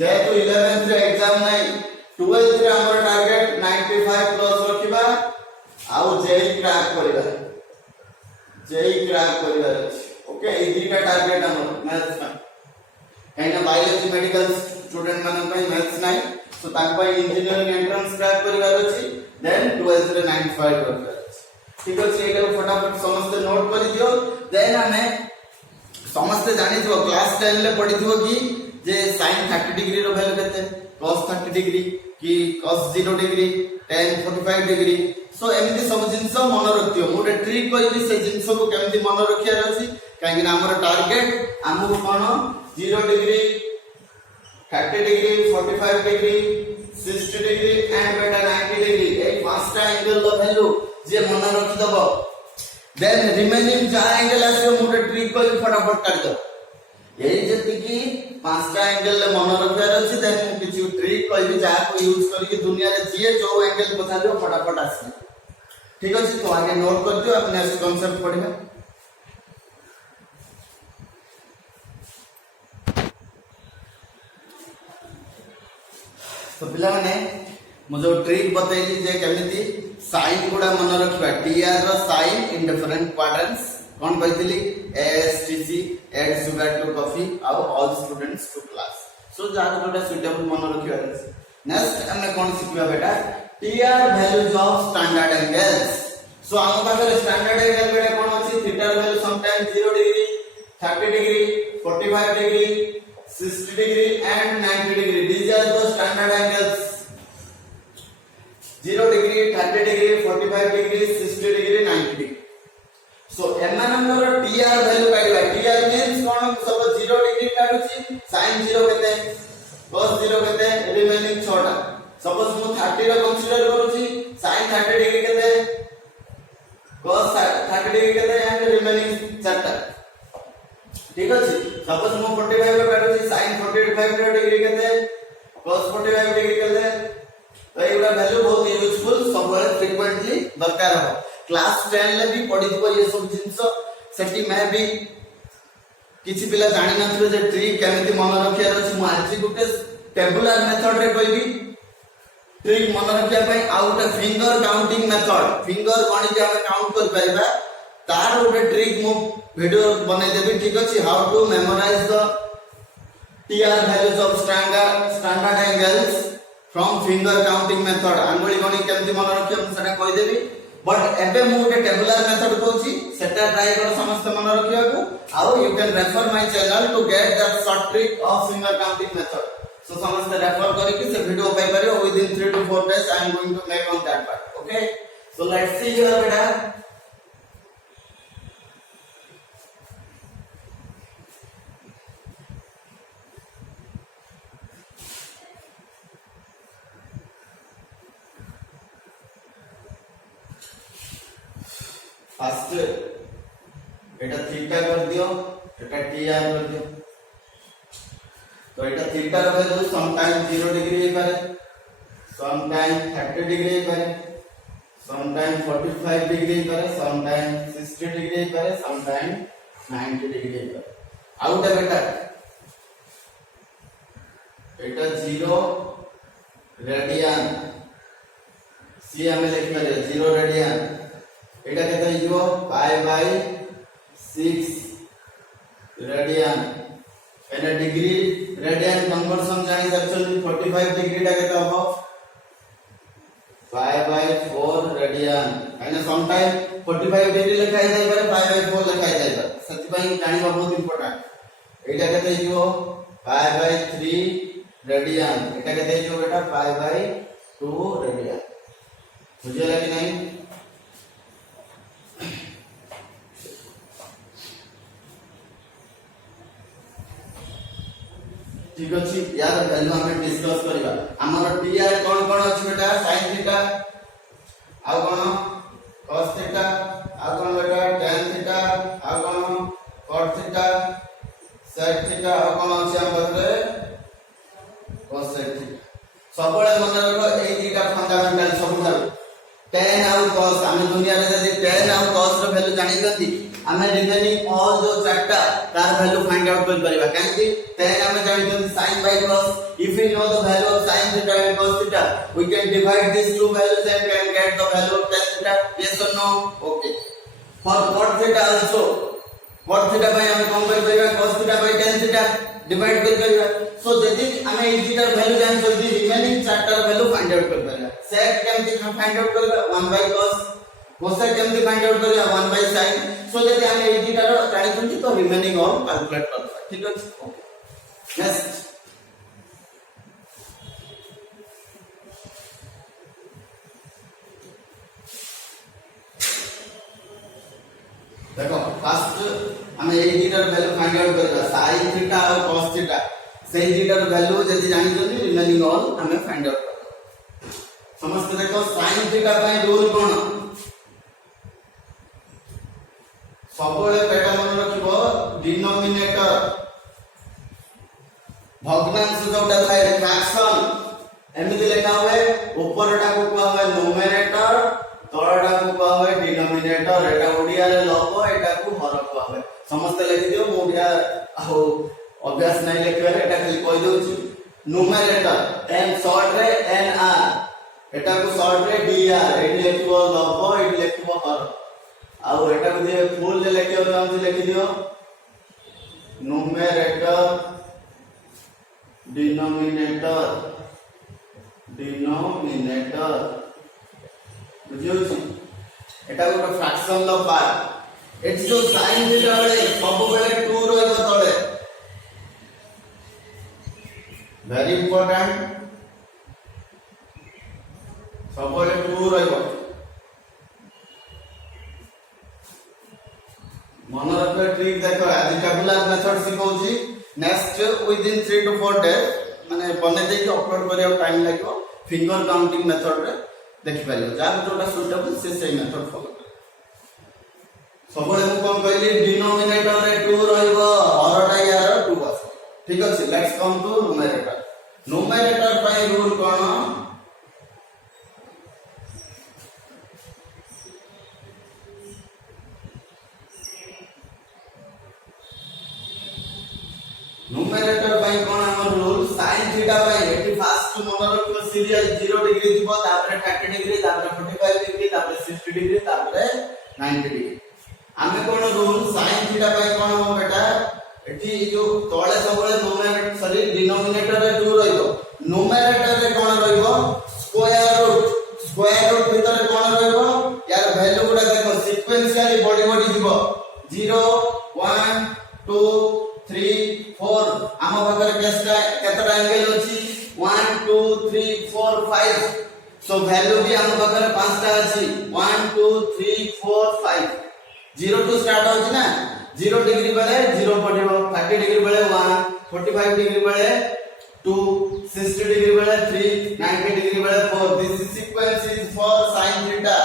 जे तो 11th रे एग्जाम नै 12th रे हमर टारगेट 95 प्लस रखिबा आउ जेई क्रैक करबा ओके ई दीटा टारगेट हमर मैथ्स में काइना बायोलॉजी मेडिकल स्टूडेंट मानन पई मैथ्स नाही सो ताक पई इंजीनियरिंग एंट्रेंस क्रैक करिवार अछि देन 12th रे 95 करबार अछि ठीक अछि एटा फटाफट समस्त नोट करि दियो देन हमें समस्त जानि दियो क्लास 10 ले पढि दियो कि जे sin 30 डिग्री रो वैल्यू केते cos 30 डिग्री कि cos 0 degree tan 45 degree so एमिति सब जिंस मन रखियो मोटे ट्रिक करिबी से जिंस को केमिति मन रखियार अछि काहे कि हमर टारगेट हमहु कोन 0 degree 30 degree 45 degree 60 degree and बेटा 90 डिग्री ए पांचटा एंगल लो वैल्यू जे मन रखि दबो देन रिमेनिंग जा एंगल आसे मोटे ट्रिक को फटाफट कर दो यही जति की पांचटा एंगल ले मन रखियार अछि देन किछि ट्रिक कहबी जा को यूज करी कि दुनिया रे जे जो एंगल बता दियो फटाफट आसी ठीक अछि तो आगे नोट कर दियो अब नेक्स्ट कांसेप्ट पढिबा तो पिला माने मु जो ट्रिक बतैली जे केमिति साइन गुडा मन रखिबा टीआर रो साइन इन डिफरेंट क्वाड्रेंट्स कोन कहतिली ASTC add sugar to coffee or all students to class so जाको जोटा सुटेबल मन रखिबा नेक्स्ट हमें कोन सिखिबा बेटा TR values of standard angles so हम पाखरे स्टैंडर्ड एंगल बेटा कोन अछि theta value some time 0 degree 30 degree 45 degree 60 degree and 90 degree these are the standard angles 0 degree 30 degree 45 degree 60 degree 90 degree so एमानंदर tr value काढिबा tr means कोन सब 0 degree काढुची sin 0 केते cos 0 केते remaining 6 टा suppose मु 30 रो consider करूची sin 30 degree केते cos 30 degree केते and remaining 4 टा ठीक अछि सपोज मु 45 रो काढुची sin 45 डिग्री केते cos 45 डिग्री केते तो एटा वैल्यू बहुत यूजफुल सब फ्रीक्वेंटली दरकार हो क्लास 10 ले भी पढ़ी थो ये सब जिंस सेठी मैं भी किछि पिला जानि नथिबे जे ट्रिक केमिति मन रखिया अछि मु आज गुटे टेबुलर मेथड रे कहबी ट्रिक मन रखिया पई आ गुटे फिंगर काउंटिंग मेथड फिंगर गणी के हम काउंट कर परबा तार गुटे ट्रिक मु वीडियो बनै देबी ठीक अछि how to memorize the TR values of standard angles from finger counting method आंगुली गणी केमिति मन रखिया हम सेटा कहि देबी बट एबे मु गुटे टेबुलर मेथड कहूची सेटा ट्राई करो समस्त मन रखिया को आउ you can refer my channel to get that short trick of finger counting method so समस्त रेफर करी से वीडियो पाई पारे within 3 to 4 days I am going to make on that part okay so let's see here beta first Etah theta कर दियो एटा TR कर दियो तो एटा theta rho value some time 0 degree हे पारे सम टाइम 30 डिग्री हे पारे सम time 45 degree हे पारे some time 60 degree हे पारे some time 90 degree हे पारे आउट बेटा एटा 0 रेडियन सी हमें लिख पारे 0 रेडियन एटा केते हिजो पाई बाय 6 रेडियन एना डिग्री रेडियन कन्वर्जन जानि सकछन 45 डिग्री टा केते हो पाई बाय 4 रेडियन एना सम टाइम 45 डिग्री लिखाई जाय पारे पाई बाय 4 लिखाई जाय पारे सति पई जानिबा बहुत इंपोर्टेंट एटा केते हिजो पाई बाय 3 रेडियन एटा केते हिजो बेटा पाई बाय 2 रेडियन बुझियला कि नहीं ठीक अछि यार वैल्यू हमें डिस्कस करिबा हमर टीआर कोन कोन अछि बेटा sin थीटा आ कोन cos थीटा आ कोन बेटा tan थीटा आ कोन cot थीटा sec थीटा आ कोन अछि हम बतरे cos sec थीटा सबले मन रखो ए दीटा फंडामेंटल सबुठार tan आ cos हम दुनिया रे जदी tan आ cos रो वैल्यू जानि गति हमें रिमेनिंग ऑल जो चारटा तार वैल्यू फाइंड आउट कर परिबा कांति tan हमें जानि sin by cos if we know the value of sin theta and cos theta we can divide these two values and can get the value of tan theta yes or no okay for cot theta also cot theta by हमें कम कर परिबा cos theta by tan theta divide कर परिबा सो यदि हमें ए theta value जान तो remaining चारटा value find out कर परिबा sec केमति फाइंड आउट करबा 1 by cos cosec केमति फाइंड आउट करबा 1 by sin सो यदि हमें ए थीटा रो जानि छथि तो रिमेनिंग ऑल कैलकुलेट करबा ठीक अछि ओके नेक्स्ट देखो फर्स्ट हमें ए theta rho value find out करबा sin थीटा और cos थीटा सेही थीटा रो वैल्यू यदि जानि छथि रिमेनिंग ऑल हमें फाइंड आउट करबा समस्त देखो sin थीटा पई रूल कोन सबले पेटा मन रखिबो डिनोमिनेटर भग्नांश जोटा थाए फ्रैक्शन एमिति लिखा हुए ऊपरटा को कहवा हुए न्यूमरेटर तळटा को कहवा हुए डिनोमिनेटर एटा ओडिया रे लको एटा को हर कहवा हुए समस्त लिखि दियो मोडिया आ अभ्यास नै लिखबे एटा खाली कहि दउची न्यूमरेटर n शॉर्ट रे n r एटा को शॉर्ट रे d r एटी लिखबो लको एटी लिखबो हर आउ एटा को दे फुल जे लिखियो तो हम लिखि दियो न्यूमरेटर डिनोमिनेटर बुझियो छी एटा को फ्रैक्शन लो पार्ट एटी जो sin थीटा बेले सब बेले 2 रहबो तळे वेरी इंपोर्टेंट सब बेले 2 रहबो मन रखो ट्रिक देखो आज टेबुलर मेथड सिखौची next within 3 to 4 days माने बने दे के अपलोड करिया टाइम लागो फिंगर काउंटिंग मेथड रे देखि पालियो जा जोटा सुटेबल से सही मेथड फॉलो कर सबले मु कोन कहली डिनोमिनेटर रे 2 रहइबो हरटा यार 2 आस ठीक अछि लेट्स कम टू न्यूमरेटर पई रूल कोन न्यूमरेटर ପାଇଁ कोन हमर रूल sin थीटा ପାଇଁ एटी फास्ट मन रखियो सीरियल 0 डिग्री थिबो तापर 30 डिग्री तापर 45 डिग्री तापर 60 डिग्री तापर 90 डिग्री आमे कोन रूल sin थीटा ପାଇଁ कोन हम बेटा एटी जो तळे सबले न्यूमरेटर सॉरी डिनोमिनेटर रे 2 रहइबो न्यूमरेटर रे कोन रहइबो स्क्वायर रूट भीतर कोन रहइबो यार वैल्यू गुडा देखो सीक्वेंशियली बॉडी जीवो 0 1 2 3 4 आम पाखरे केतटा एंगल अछि 1 2 3 4 5 सो वैल्यू भी आम पाखरे पांचटा अछि 1 2 3 4 5 0 टू स्टार्ट होछि ना 0 डिग्री बेले 0 पडिबो 30 डिग्री बेले 1 45 डिग्री बेले 2 60 डिग्री बेले 3 90 डिग्री बेले 4 this is sequence is for sin theta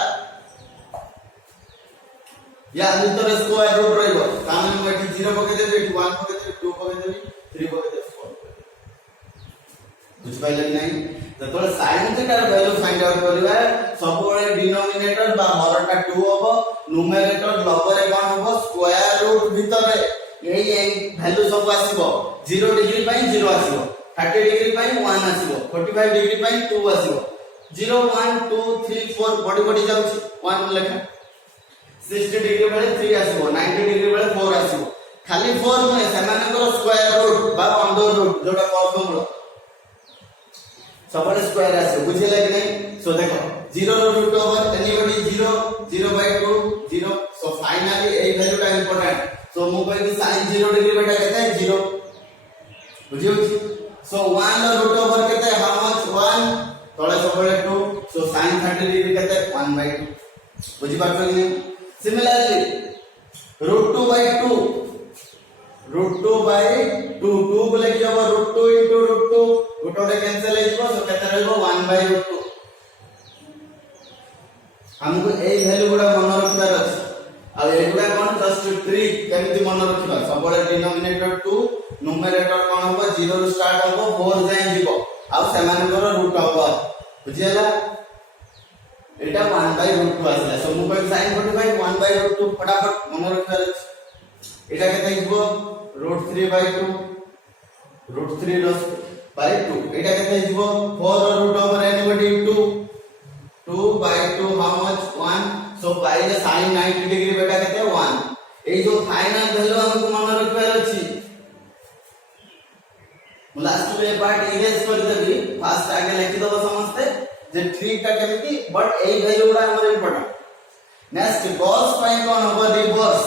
या भीतर स्क्वायर रूट रहइबो तामे हम एठी 0 पके देबे एठी 1 पके देबे 2 पके देबे 3 पके देबे 4 बुझ पाइले नहीं जतोले sin थीटा रे वैल्यू फाइंड आउट करबा सब बळे डिनोमिनेटर बा हरटा 2 होबो न्यूमरेटर लबरे कोन होबो स्क्वायर रूट भीतर एई वैल्यू सब आसीबो 0 डिग्री पई 0 आसीबो 30 डिग्री पई 1 आसीबो 45 डिग्री पई 2 आसीबो 0 1 2 3 4 बडी जाउची 1 लेखा 60 डिग्री बेले 3 आसीबो 90 डिग्री बेले 4 आसीबो खाली 4 नै समानकर स्क्वायर रूट बा अंडर रूट जोटा फॉर्मूला सबले स्क्वायर आसीबो बुझिले कि नै सो देखो 0 रो root over anybody 0 0/2 0 so finally ए वैल्यूटा इंपोर्टेंट सो मु कहबी sin 0 डिग्री बेटा केते 0 बुझियो सो 1 रो रूट ओवर केते हाउ मच 1 तळे सबले 2 सो sin 30 डिग्री केते 1/2 बुझि पाछो कि नै Similarly, root 2 by 2 2 बोले कि अब root 2 into root 2 root 2 cancel हो जिवो सो केते रहइबो 1 by root 2 हमको ए वैल्यू गुडा मन रखिबार अछि आ ए गुडा कोन जस्ट ट्रिक केमिति मन रखिबा सबले डिनोमिनेटर 2 न्यूमरेटर कोन होबो 0 ରୁ स्टार्ट होबो 4 जाय जिवो आ सेमानकर रूट होबो बुझियला एटा 1 by root 2 आसला सो मु कहै sin 45 1 by root 2 फटाफट मन रखिबार अछि एटा केते हिबो root 3 by 2 root 3 loss by 2 एटा केते हिबो 4 root over anybody 2 2 by 2 how much 1 so by the sin 90 degree बेटा केते 1 ए जो फाइनल वैल्यू हमको मन रखिबार अछि लास्ट में पार्ट इरेज कर देबी फास्ट आगे लिखि दबो समझते जे ट्रिक का केमिति बट ए वैल्यू गुडा हमर इंपोर्टेंट नेक्स्ट cos पाई कोन होबो रिवर्स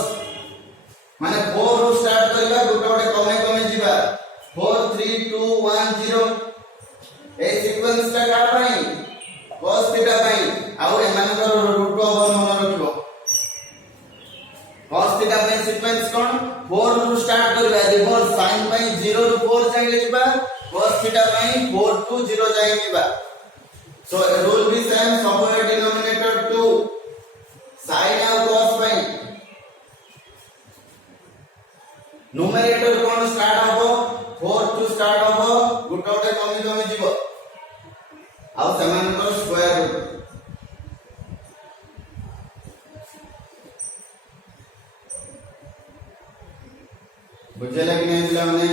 माने 4 रो स्टार्ट करबा गोटे कमे जिबा 4 3 2 1 0 ए सीक्वेंस का का पाई cos थीटा पाई आउ एमानकर रूट ओवर मन रखिबो cos थीटा पाई सीक्वेंस कोन 4 रो स्टार्ट करबा रिवर्स sin पाई 0 रो 4 जाय जिबा cos थीटा पाई 4 to 0 जाय जिबा so rule be same somewhere denominator 2 sin और cos by numerator cone start होबो 4 to start होबो गुटोटे कमी जीवो आ समानकर स्क्वायर रूट बुझले कि नै दिला माने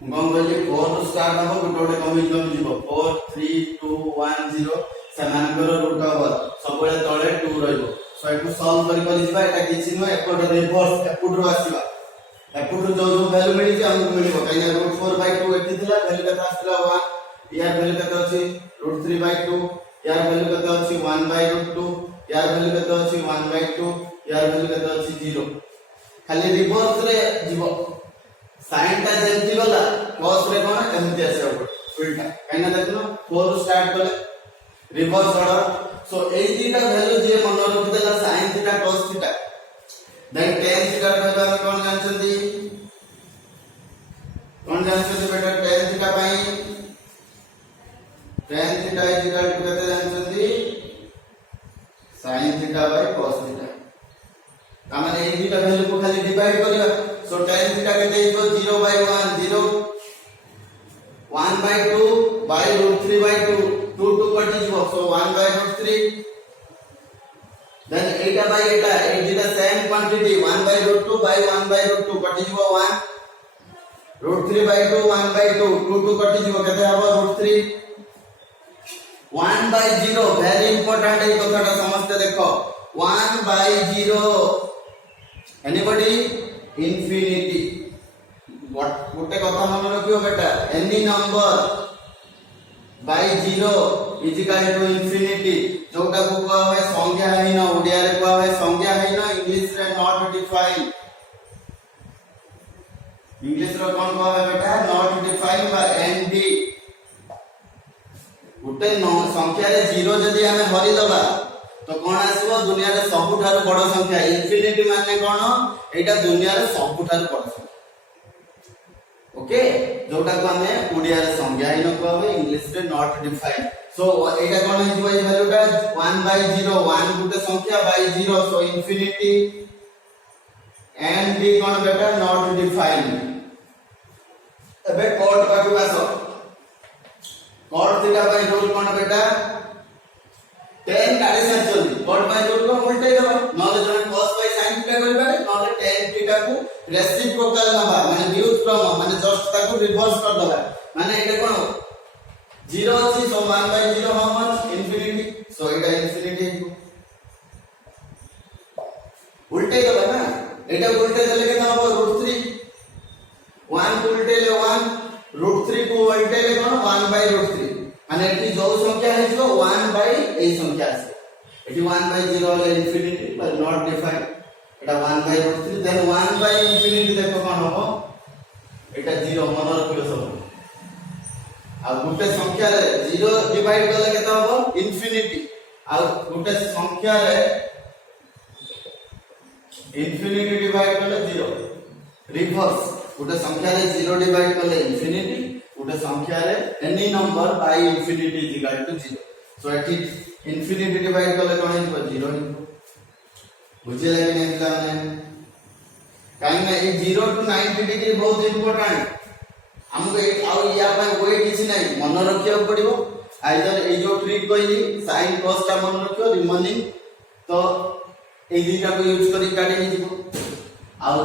गंगली 4 ରୁ स्टार्ट होबो गुटोटे कमी जीवो 4 3 2 1 0 समानकर रूट ओवर सबले तळे 2 रहइबो सो एटु सॉल्व करि जिबा एटा किछि न एकोट रिवर्स एपुट रो आसीबा एपुट जो वैल्यू मिलि जे हमकु मिलिबो काइना √4/2 एति थिला वैल्यू कता आसला 1 यार वैल्यू कता अछि √3/2 यार वैल्यू कता अछि 1/√2 यार वैल्यू कता अछि 1/2 यार वैल्यू कता अछि 0 खाली रिवर्स रे जीवो sin ता जेंति वाला cos रे कोन एमति आसे उल्टा काइना देखनो 4 ରୁ स्टार्ट कले रिवर्स ऑर्डर सो ए तीनटा वैल्यू जे मन रखि देला sin theta cos theta then tan theta कहबा हम कोन जानछंती बेटा tan थीटा पई tan theta is equal to कते जानछंती sin theta by cos theta तामाने ए तीनटा वैल्यू को खाली डिवाइड करिया सो tan थीटा केते इज 0/1 0 1/2 by √3/2 2 2 कटि जीवो सो 1/√3 then eta by eta it is the same quantity 1/√3 √2 by 1/√2 कटि जीवो 1 √3/2 1/2 2 2 कटि जीवो केते हबो √3 1/0 वेरी इंपोर्टेंट ए कथाटा समझते देखो 1/0 एनीबॉडी इंफिनिटी गोटे कथा मन रखियो बेटा any number by 0 is equal to infinity जोटा को कहा है संज्ञाहीन ओडिया रे कहा है संज्ञाहीन इंग्लिश रे नॉट डिफाइंड इंग्लिश रे कोन कहा है बेटा नॉट डिफाइंड बाय एनडी गोटे संख्या रे 0 जदी हमें हरि दबा तो कोन आसीबो दुनिया रे सबुठार बड़ संख्या इंफिनिटी माने कोन एटा दुनिया रे सबुठार बड़ संख्या ओके जोटा को हमें ओडिया रे संज्ञाहीन कहबे इंग्लिश रे नॉट डिफाइंड सो एटा कोन हिजो ए वैल्यूटा 1/0 1 गुटे संख्या बाय 0 सो इंफिनिटी एंड बी कोन बेटा नॉट डिफाइंड एबे कॉट पाकु आसो कॉट थीटा बाय रूल कोन बेटा 10 काढी साचोली कॉट बाय रूल को उल्टे दबा नले जने cos बाय sin थीटा करि पारे नले tan थीटा को रेसिप्रोकल नबा माने व्युत्क्रम माने जस्ट ताको रिवर्स कर दबा माने एटा कोन 0 अछि सो 1/0 how much infinity so Etah infinity उल्टे दबा ना एटा उल्टे देले केना हो √3 1 को उल्टे ले 1 √3 को उल्टे ले कोन 1/√3 माने एटी जो संख्या है जो 1 बाय ए संख्या है एटी 1/0 ले infinity but not defined Etah 1/√3 then 1 bye infinity देखो कोन हो एटा 0 मन रखियो सब आ गुटे संख्या रे 0 डिवाइड करले केता हो इंफिनिटी आ गुटे संख्या रे इंफिनिटी डिवाइड करले 0 रिवर्स गुटे संख्या रे 0 डिवाइड करले इंफिनिटी गोटे संख्या रे any number by infinity is equal to 0 so एटी इंफिनिटी डिवाइड करले कोन हिजो 0 बुझे लागे नै पिला माने काई ना ए 0 टू 90 डिग्री बहुत इंपोर्टेंट हमको ए आउ या पे कोई किछि नै मन रखियो पड़िबो आइदर ए जो ट्रिक कहली sin cos का मन रखियो रिमेनिंग तो ए दुटा को यूज करी काढे हिजो आउ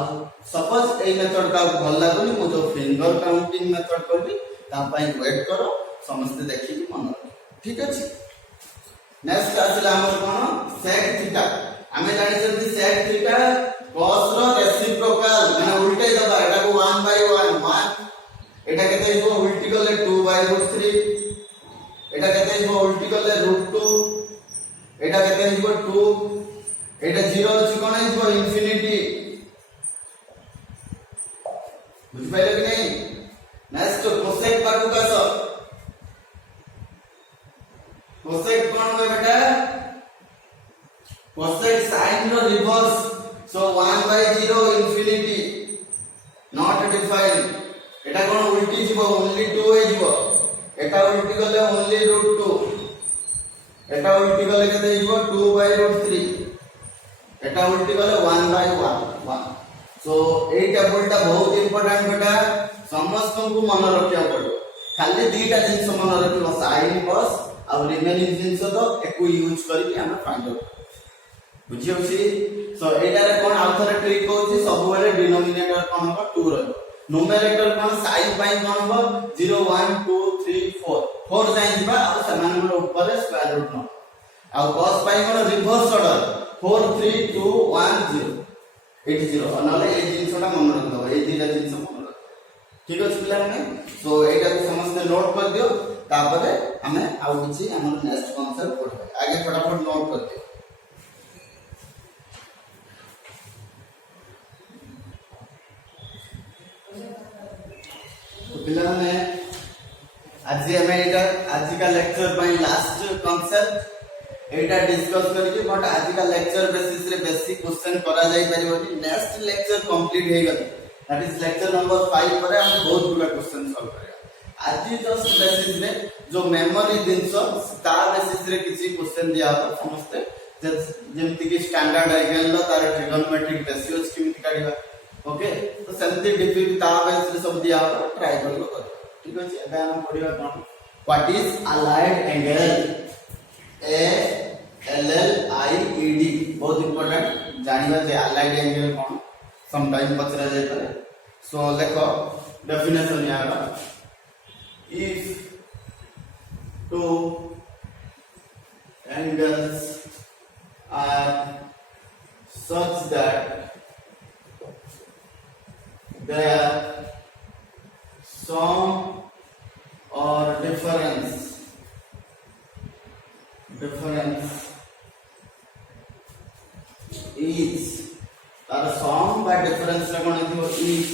सपोज ए मेथड का भल लागुनी मो जो फिंगर काउंटिंग मेथड करबी ता पई वेट करो समस्त देखि मन ठीक अछि नेक्स्ट आसला हमर कोन sec थीटा हमें जानि जल्दी sec थीटा cos रो रेसिप्रोकल माने उल्टे दबा एटा को 1/1 1 एटा केते हो उल्टी करले 2/√3 एटा केते हो उल्टी करले √2 एटा केते हो 2 एटा 0 अछि कोन हो इंफिनिटी बुझ पाइले कि नहीं नेक्स्ट कोसेक पाकु कास कोसेक कोन हो बेटा कोसेक sin रो reverse so 1/0 infinity not defined एटा कोन उल्टी जीवो ओनली 2 हे जीवो एटा उल्टी करले ओनली √2 एटा उल्टी करले केते जीवो 2/√3 एटा उल्टी करले 1/1 सो ए टेबलटा बहुत इंपोर्टेंट बेटा समस्त को मन रखिया पड़ो खाली दीटा जिंस मन रखियो sin cos आ रिमेनिंग जिंस तो एको यूज करके हम फाइंड आउट बुझियो छी सो एटा रे कोन आउथर ट्रिक होची सब बेले डिनोमिनेटर कोन हो 2 रहबो न्यूमरेटर कोन sin पाई कोन हो 0 1 2 3 4 4 जाई दिबा आ समान गुलो ऊपर स्क्वायर रूट न आ cos पाई कोन रिवर्स ऑर्डर 4 3 2 1 0 80 अनले ए जिंसटा मन रख दो ए दिला जिंस मन रख ठीक अछि पिला माने सो एटा को समस्त नोट कर दियो तापरे हमें आउ किछि हमर नेक्स्ट कांसेप्ट पढबे आगे फटाफट नोट कर दियो तो पिला माने आज हमें एटा आज का लेक्चर पई लास्ट कांसेप्ट एटा डिस्कस करके बट आज का लेक्चर बेसिस रे बेसिक क्वेश्चन करा जाई परिबोनी नेक्स्ट लेक्चर कंप्लीट हे गली दैट इज लेक्चर नंबर 5 पर हम बहुत गुला क्वेश्चन सॉल्व करेगा आज जस्ट बेसिस रे जो मेमोरी दिनसो ता बेसिस रे किछि क्वेश्चन दिया हो समझते जेमति कि स्टैंडर्ड आइगन लो तार ट्रिगोनोमेट्रिक रेशियोज केमिति काढिबा ओके तो सेमति डिफिक ता बेसिस रे सब दिया हो ट्राई करलो ठीक अछि एबे हम पढिबा कोन what is allied angle A L L I E D बहुत इंपोर्टेंट जानिबा जे अलाइड एंगल कोन समटाइम पचरा जाय पारे सो देखो डेफिनेशन यार if two angles are such that their sum or difference is तार sum by difference रे कोन थियो is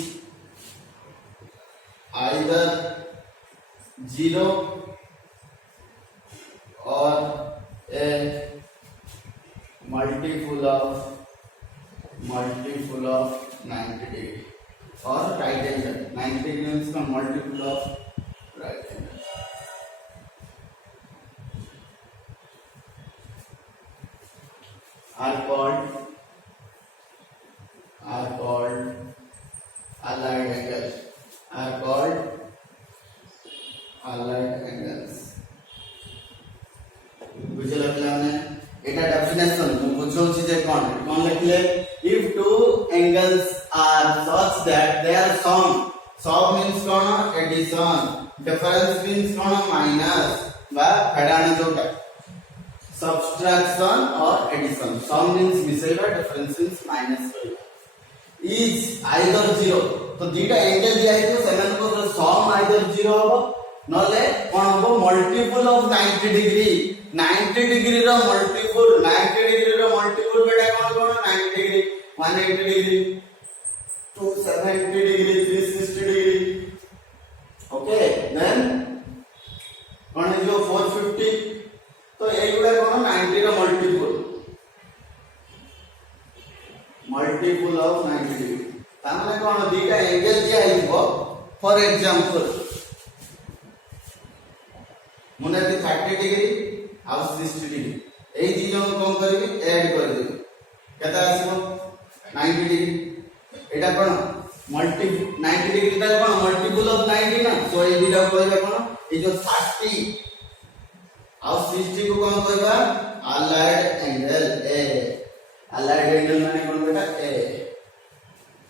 either 0 or a multiple of 90 degree or right angle. 90 degree means a multiple of right angle. Are called allied angles. Are called allied angles. बुझला पिलाने एटा definition मु बुझौछि जे कोन लिखले if two angles are such that their sum means कोन addition difference means कोन minus बा फेडाने जोटा सब्ट्रैक्शन और एडिशन सम मींस मिसेबा डिफरेंस मींस माइनस करबा इज आइदर 0 तो दीटा एंगल दिया है तो सेवन को सम आइदर 0 हो नले कोन हो मल्टीपल ऑफ 90 डिग्री 90 डिग्री रो मल्टीपल 90 डिग्री रो मल्टीपल बेटा कोन 90 degree 180 degree 270 degree 360 degree okay then कोन है जो 450 तो एगुडा कोन 90 रो मल्टीपल ऑफ 90 डिग्री ताने कोन दीटा एंगल दिया हिबो फॉर एग्जांपल मुने 30 डिग्री आ 60 डिग्री एई दी जन कोन करबी ऐड कर देबी केता आसीबो 90 डिग्री एटा कोन मल्टी 90 डिग्री ता कोन मल्टीपल ऑफ 90 ना सो एई दिटा कहबा कोन ए जो 30 आ 60 को कोन कहबा allied angle a allied angle माने कोन बेटा a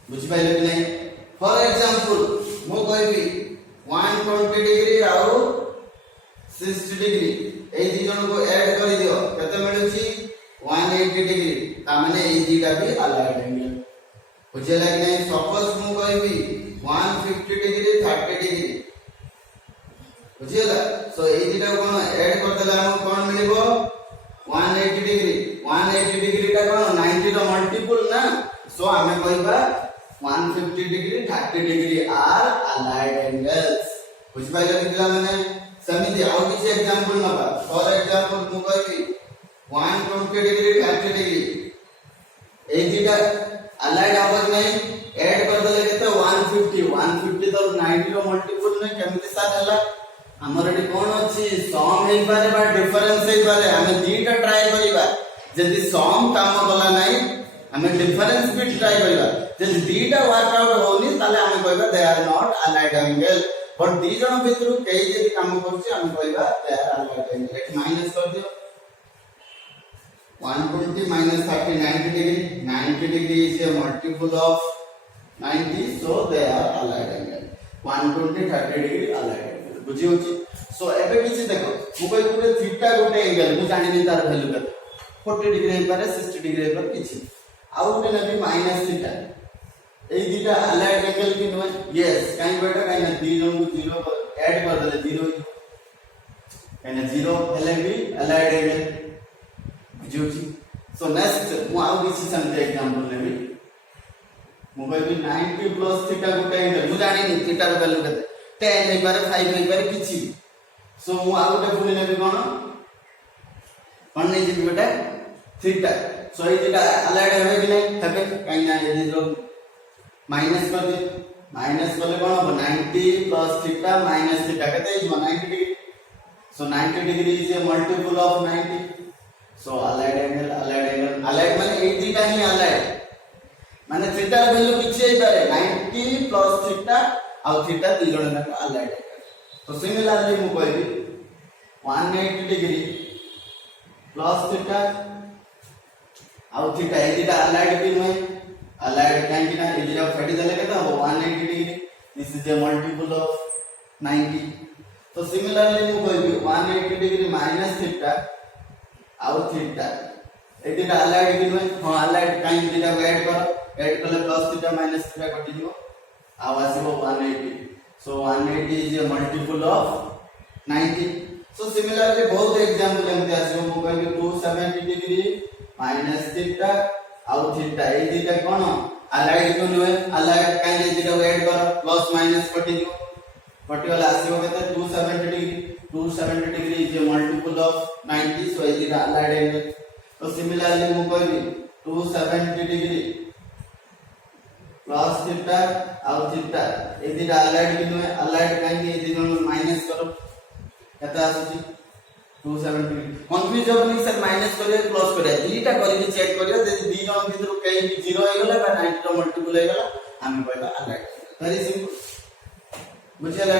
बुझि पाइले कि नै फॉर एग्जांपल मो कहबी 120 डिग्री आउ 60 डिग्री ए दी जन को ऐड कर दियो केते मिलुची 180 डिग्री ता माने ए दीटा भी allied angle बुझे लाग नै सपोज मु कहबी 150 डिग्री 30 डिग्री बुझिला सो ए दीटा कोन ऐड कर देला हम कोन मिलिबो 180 डिग्री ता कोन 90 रो मल्टीपल ना सो हमें कहबा 150 डिग्री 30 डिग्री आर allied angles बुझ पाइले पिला माने समिति आउ किसी एग्जांपल नबा फॉर एग्जांपल मु कहबी 120 डिग्री 30 डिग्री ए दीटा allied आवाज नै ऐड कर देले केते 150 तो 90 रो मल्टीपल नै केमति साथ हला हमर एटी कोन अछि सम हेइ पारे बा डिफरेंस हेइ पारे हमें दीटा ट्राई करिबा जदि सम काम कला नै हमें डिफरेंस भी ट्राई करिबा जदि दीटा वर्कआउट होनी ताले हमें कहबा they are not allied angle but दी जन भितरु केई जदि काम करछि हम कहबा दे आर allied angle एट माइनस कर दियो 120 minus 30 90 degree is a multiple of 90 so they are allied angle 120 30 degree allied angle बुझी होची सो एबे किछि देखो मु कहि गुटे थीटा गुटे एंगल मु जानि नि तार वैल्यू केते 40 डिग्री हे पारे 60 डिग्री हे पारे किछि आउ गुटे नबी माइनस थीटा ए दीटा allied angle कि नो यस काई बेटा काई ना दी जन को 0 ऐड कर देले 0 काई ना 0 हेले भी allied angle बुझी सो नेक्स्ट मु आउ किछि सम एग्जांपल लेबी मु कहबी 90 प्लस थीटा गुटे एंगल मु जानि नि थीटा रो वैल्यू केते 10 हे पारे 5 हे पारे किछि सो मु आउ गुटे फुली नेबी कोन नै जे बेटा थीटा सो ए थीटा allied है कि नै तबे काई ना ये जो माइनस कर दे माइनस करले कोन हो 90 प्लस थीटा माइनस थीटा केते is 90 degree so 90 degree is a multiple of 90 so allied angle माने ए थीटा ही allied माने थीटा रो वैल्यू किछि हे पारे 90 प्लस थीटा आ थीटा दी जण ना allied तो सिमिलरली मु कहबी 180 डिग्री प्लस थीटा आ थीटा ए थीटा allied भी नै allied କାହିଁକି ନା ଏ ଦିଟା ଫେଟି ଦେଲେ କେତେ ହବ 180 degree. This is a multiple of 90. So similarly ମୁଁ କହିବି 180 degree minus theta ଆଉ theta ଏ ଦିଟା allied କି ନୁହେଁ? ହଁ allied କାହିଁକି ଦିଟା add କର add କଲେ plus theta minus theta କଟି ଯିବ ଆଉ ଆସିବ 180. So 180 is a multiple of 90. So similarly both example एमती आसीबो मु कहबी 270 degree minus theta आउ थीटा ए दिटा कोन allied को नुहे allied काहे दिटा ऐड कर प्लस माइनस कटि दियो कटि वाला आसीबो केते 270 degree is a multiple of 90. So ए दिटा allied एंगल. तो similarly मु कहबी 270 degree प्लस थीटा आउ थीटा ए दिटा allied कि नुहे allied काहे ए दिटा माइनस करो केता आसी 270 कंफ्यूज होबनी सर माइनस करिए प्लस करिए दीटा करिए चेक करिए जे दी जन भीतर कहीं 0 हे गेला बा 90 रो मल्टीपल हे गेला हम कहबा allied. वेरी सिंपल बुझियला.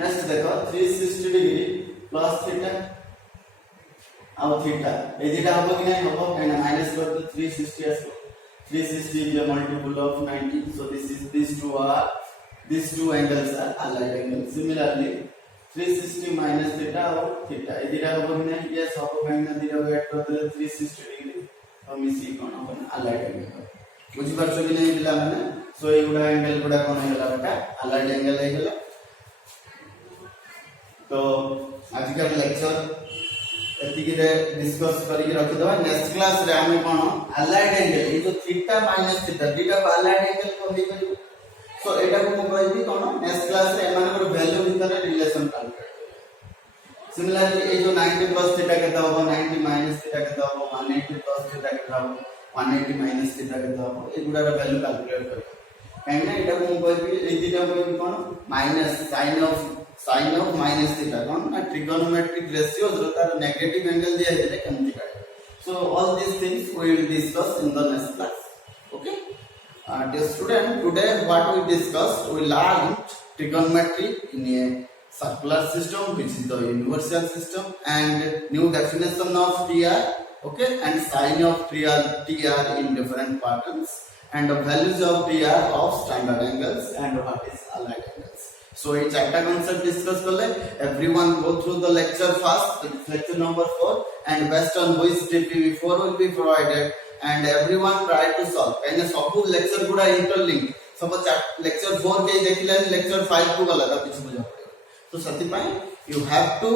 नेक्स्ट देखो 360 डिग्री प्लस थीटा आउ थीटा ए दीटा हो कि नहीं हो काहे माइनस कर तो 360 आसो 360 is a multiple of 90. So these two angles are allied angles. Similarly 360 minus theta और theta ए दिरा हो कि नहीं ये सब काइना दिरा ऐड कर देले 360 डिग्री और मिसी कोन अपन allied angle बुझि परछो कि नहीं पिला माने. सो ए गुडा एंगल गुडा कोन हेला बेटा allied angle हे गेला. तो आज का लेक्चर एति के डिस्कस करी के रखि दवा. नेक्स्ट क्लास रे हम कोन allied angle ए जो theta minus theta दिटा allied angle को हे करियो. सो एटा को मु कहबी कोन नेक्स्ट क्लास रे एमानकर वैल्यू भीतर रिलेशन कैलकुलेट. सिमिलरली ए जो 90 प्लस थीटा केता होबो 90 माइनस थीटा केता होबो 180 प्लस थीटा केता होबो 180 माइनस थीटा केता होबो ए गुडा रो वैल्यू कैलकुलेट करियो. काहेना एटा को मु कहबी ए दिटा कहबी कोन minus sin of minus theta कोन ना ट्रिगोनोमेट्रिक रेशियोज रो तार नेगेटिव एंगल दिया हेले केमति काट. So all this things we will discuss in the next class. Okay. Dear student, today what we discussed, we learned trigonometry in a circular system, which is the universal system, and new definition of TR, okay, and sign of TR in different patterns, and the values of TR of standard angles, and what is allied angles. So each chapter concept discuss kale. Everyone go through the lecture first, lecture number 4, and based on which TPV4 will be provided. And everyone try to solve काहे सब lecture गुडा interlink सब lecture 4 के देखिला lecture 5 को गला किछ बुझा पड़े. तो सती पाए you have to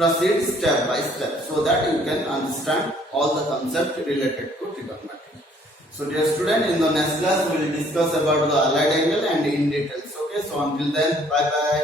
proceed step by step so that you can understand all the concept related to trigonometry. So dear student, in the next class we will discuss about the allied angle and in details. Okay, so until then, bye bye.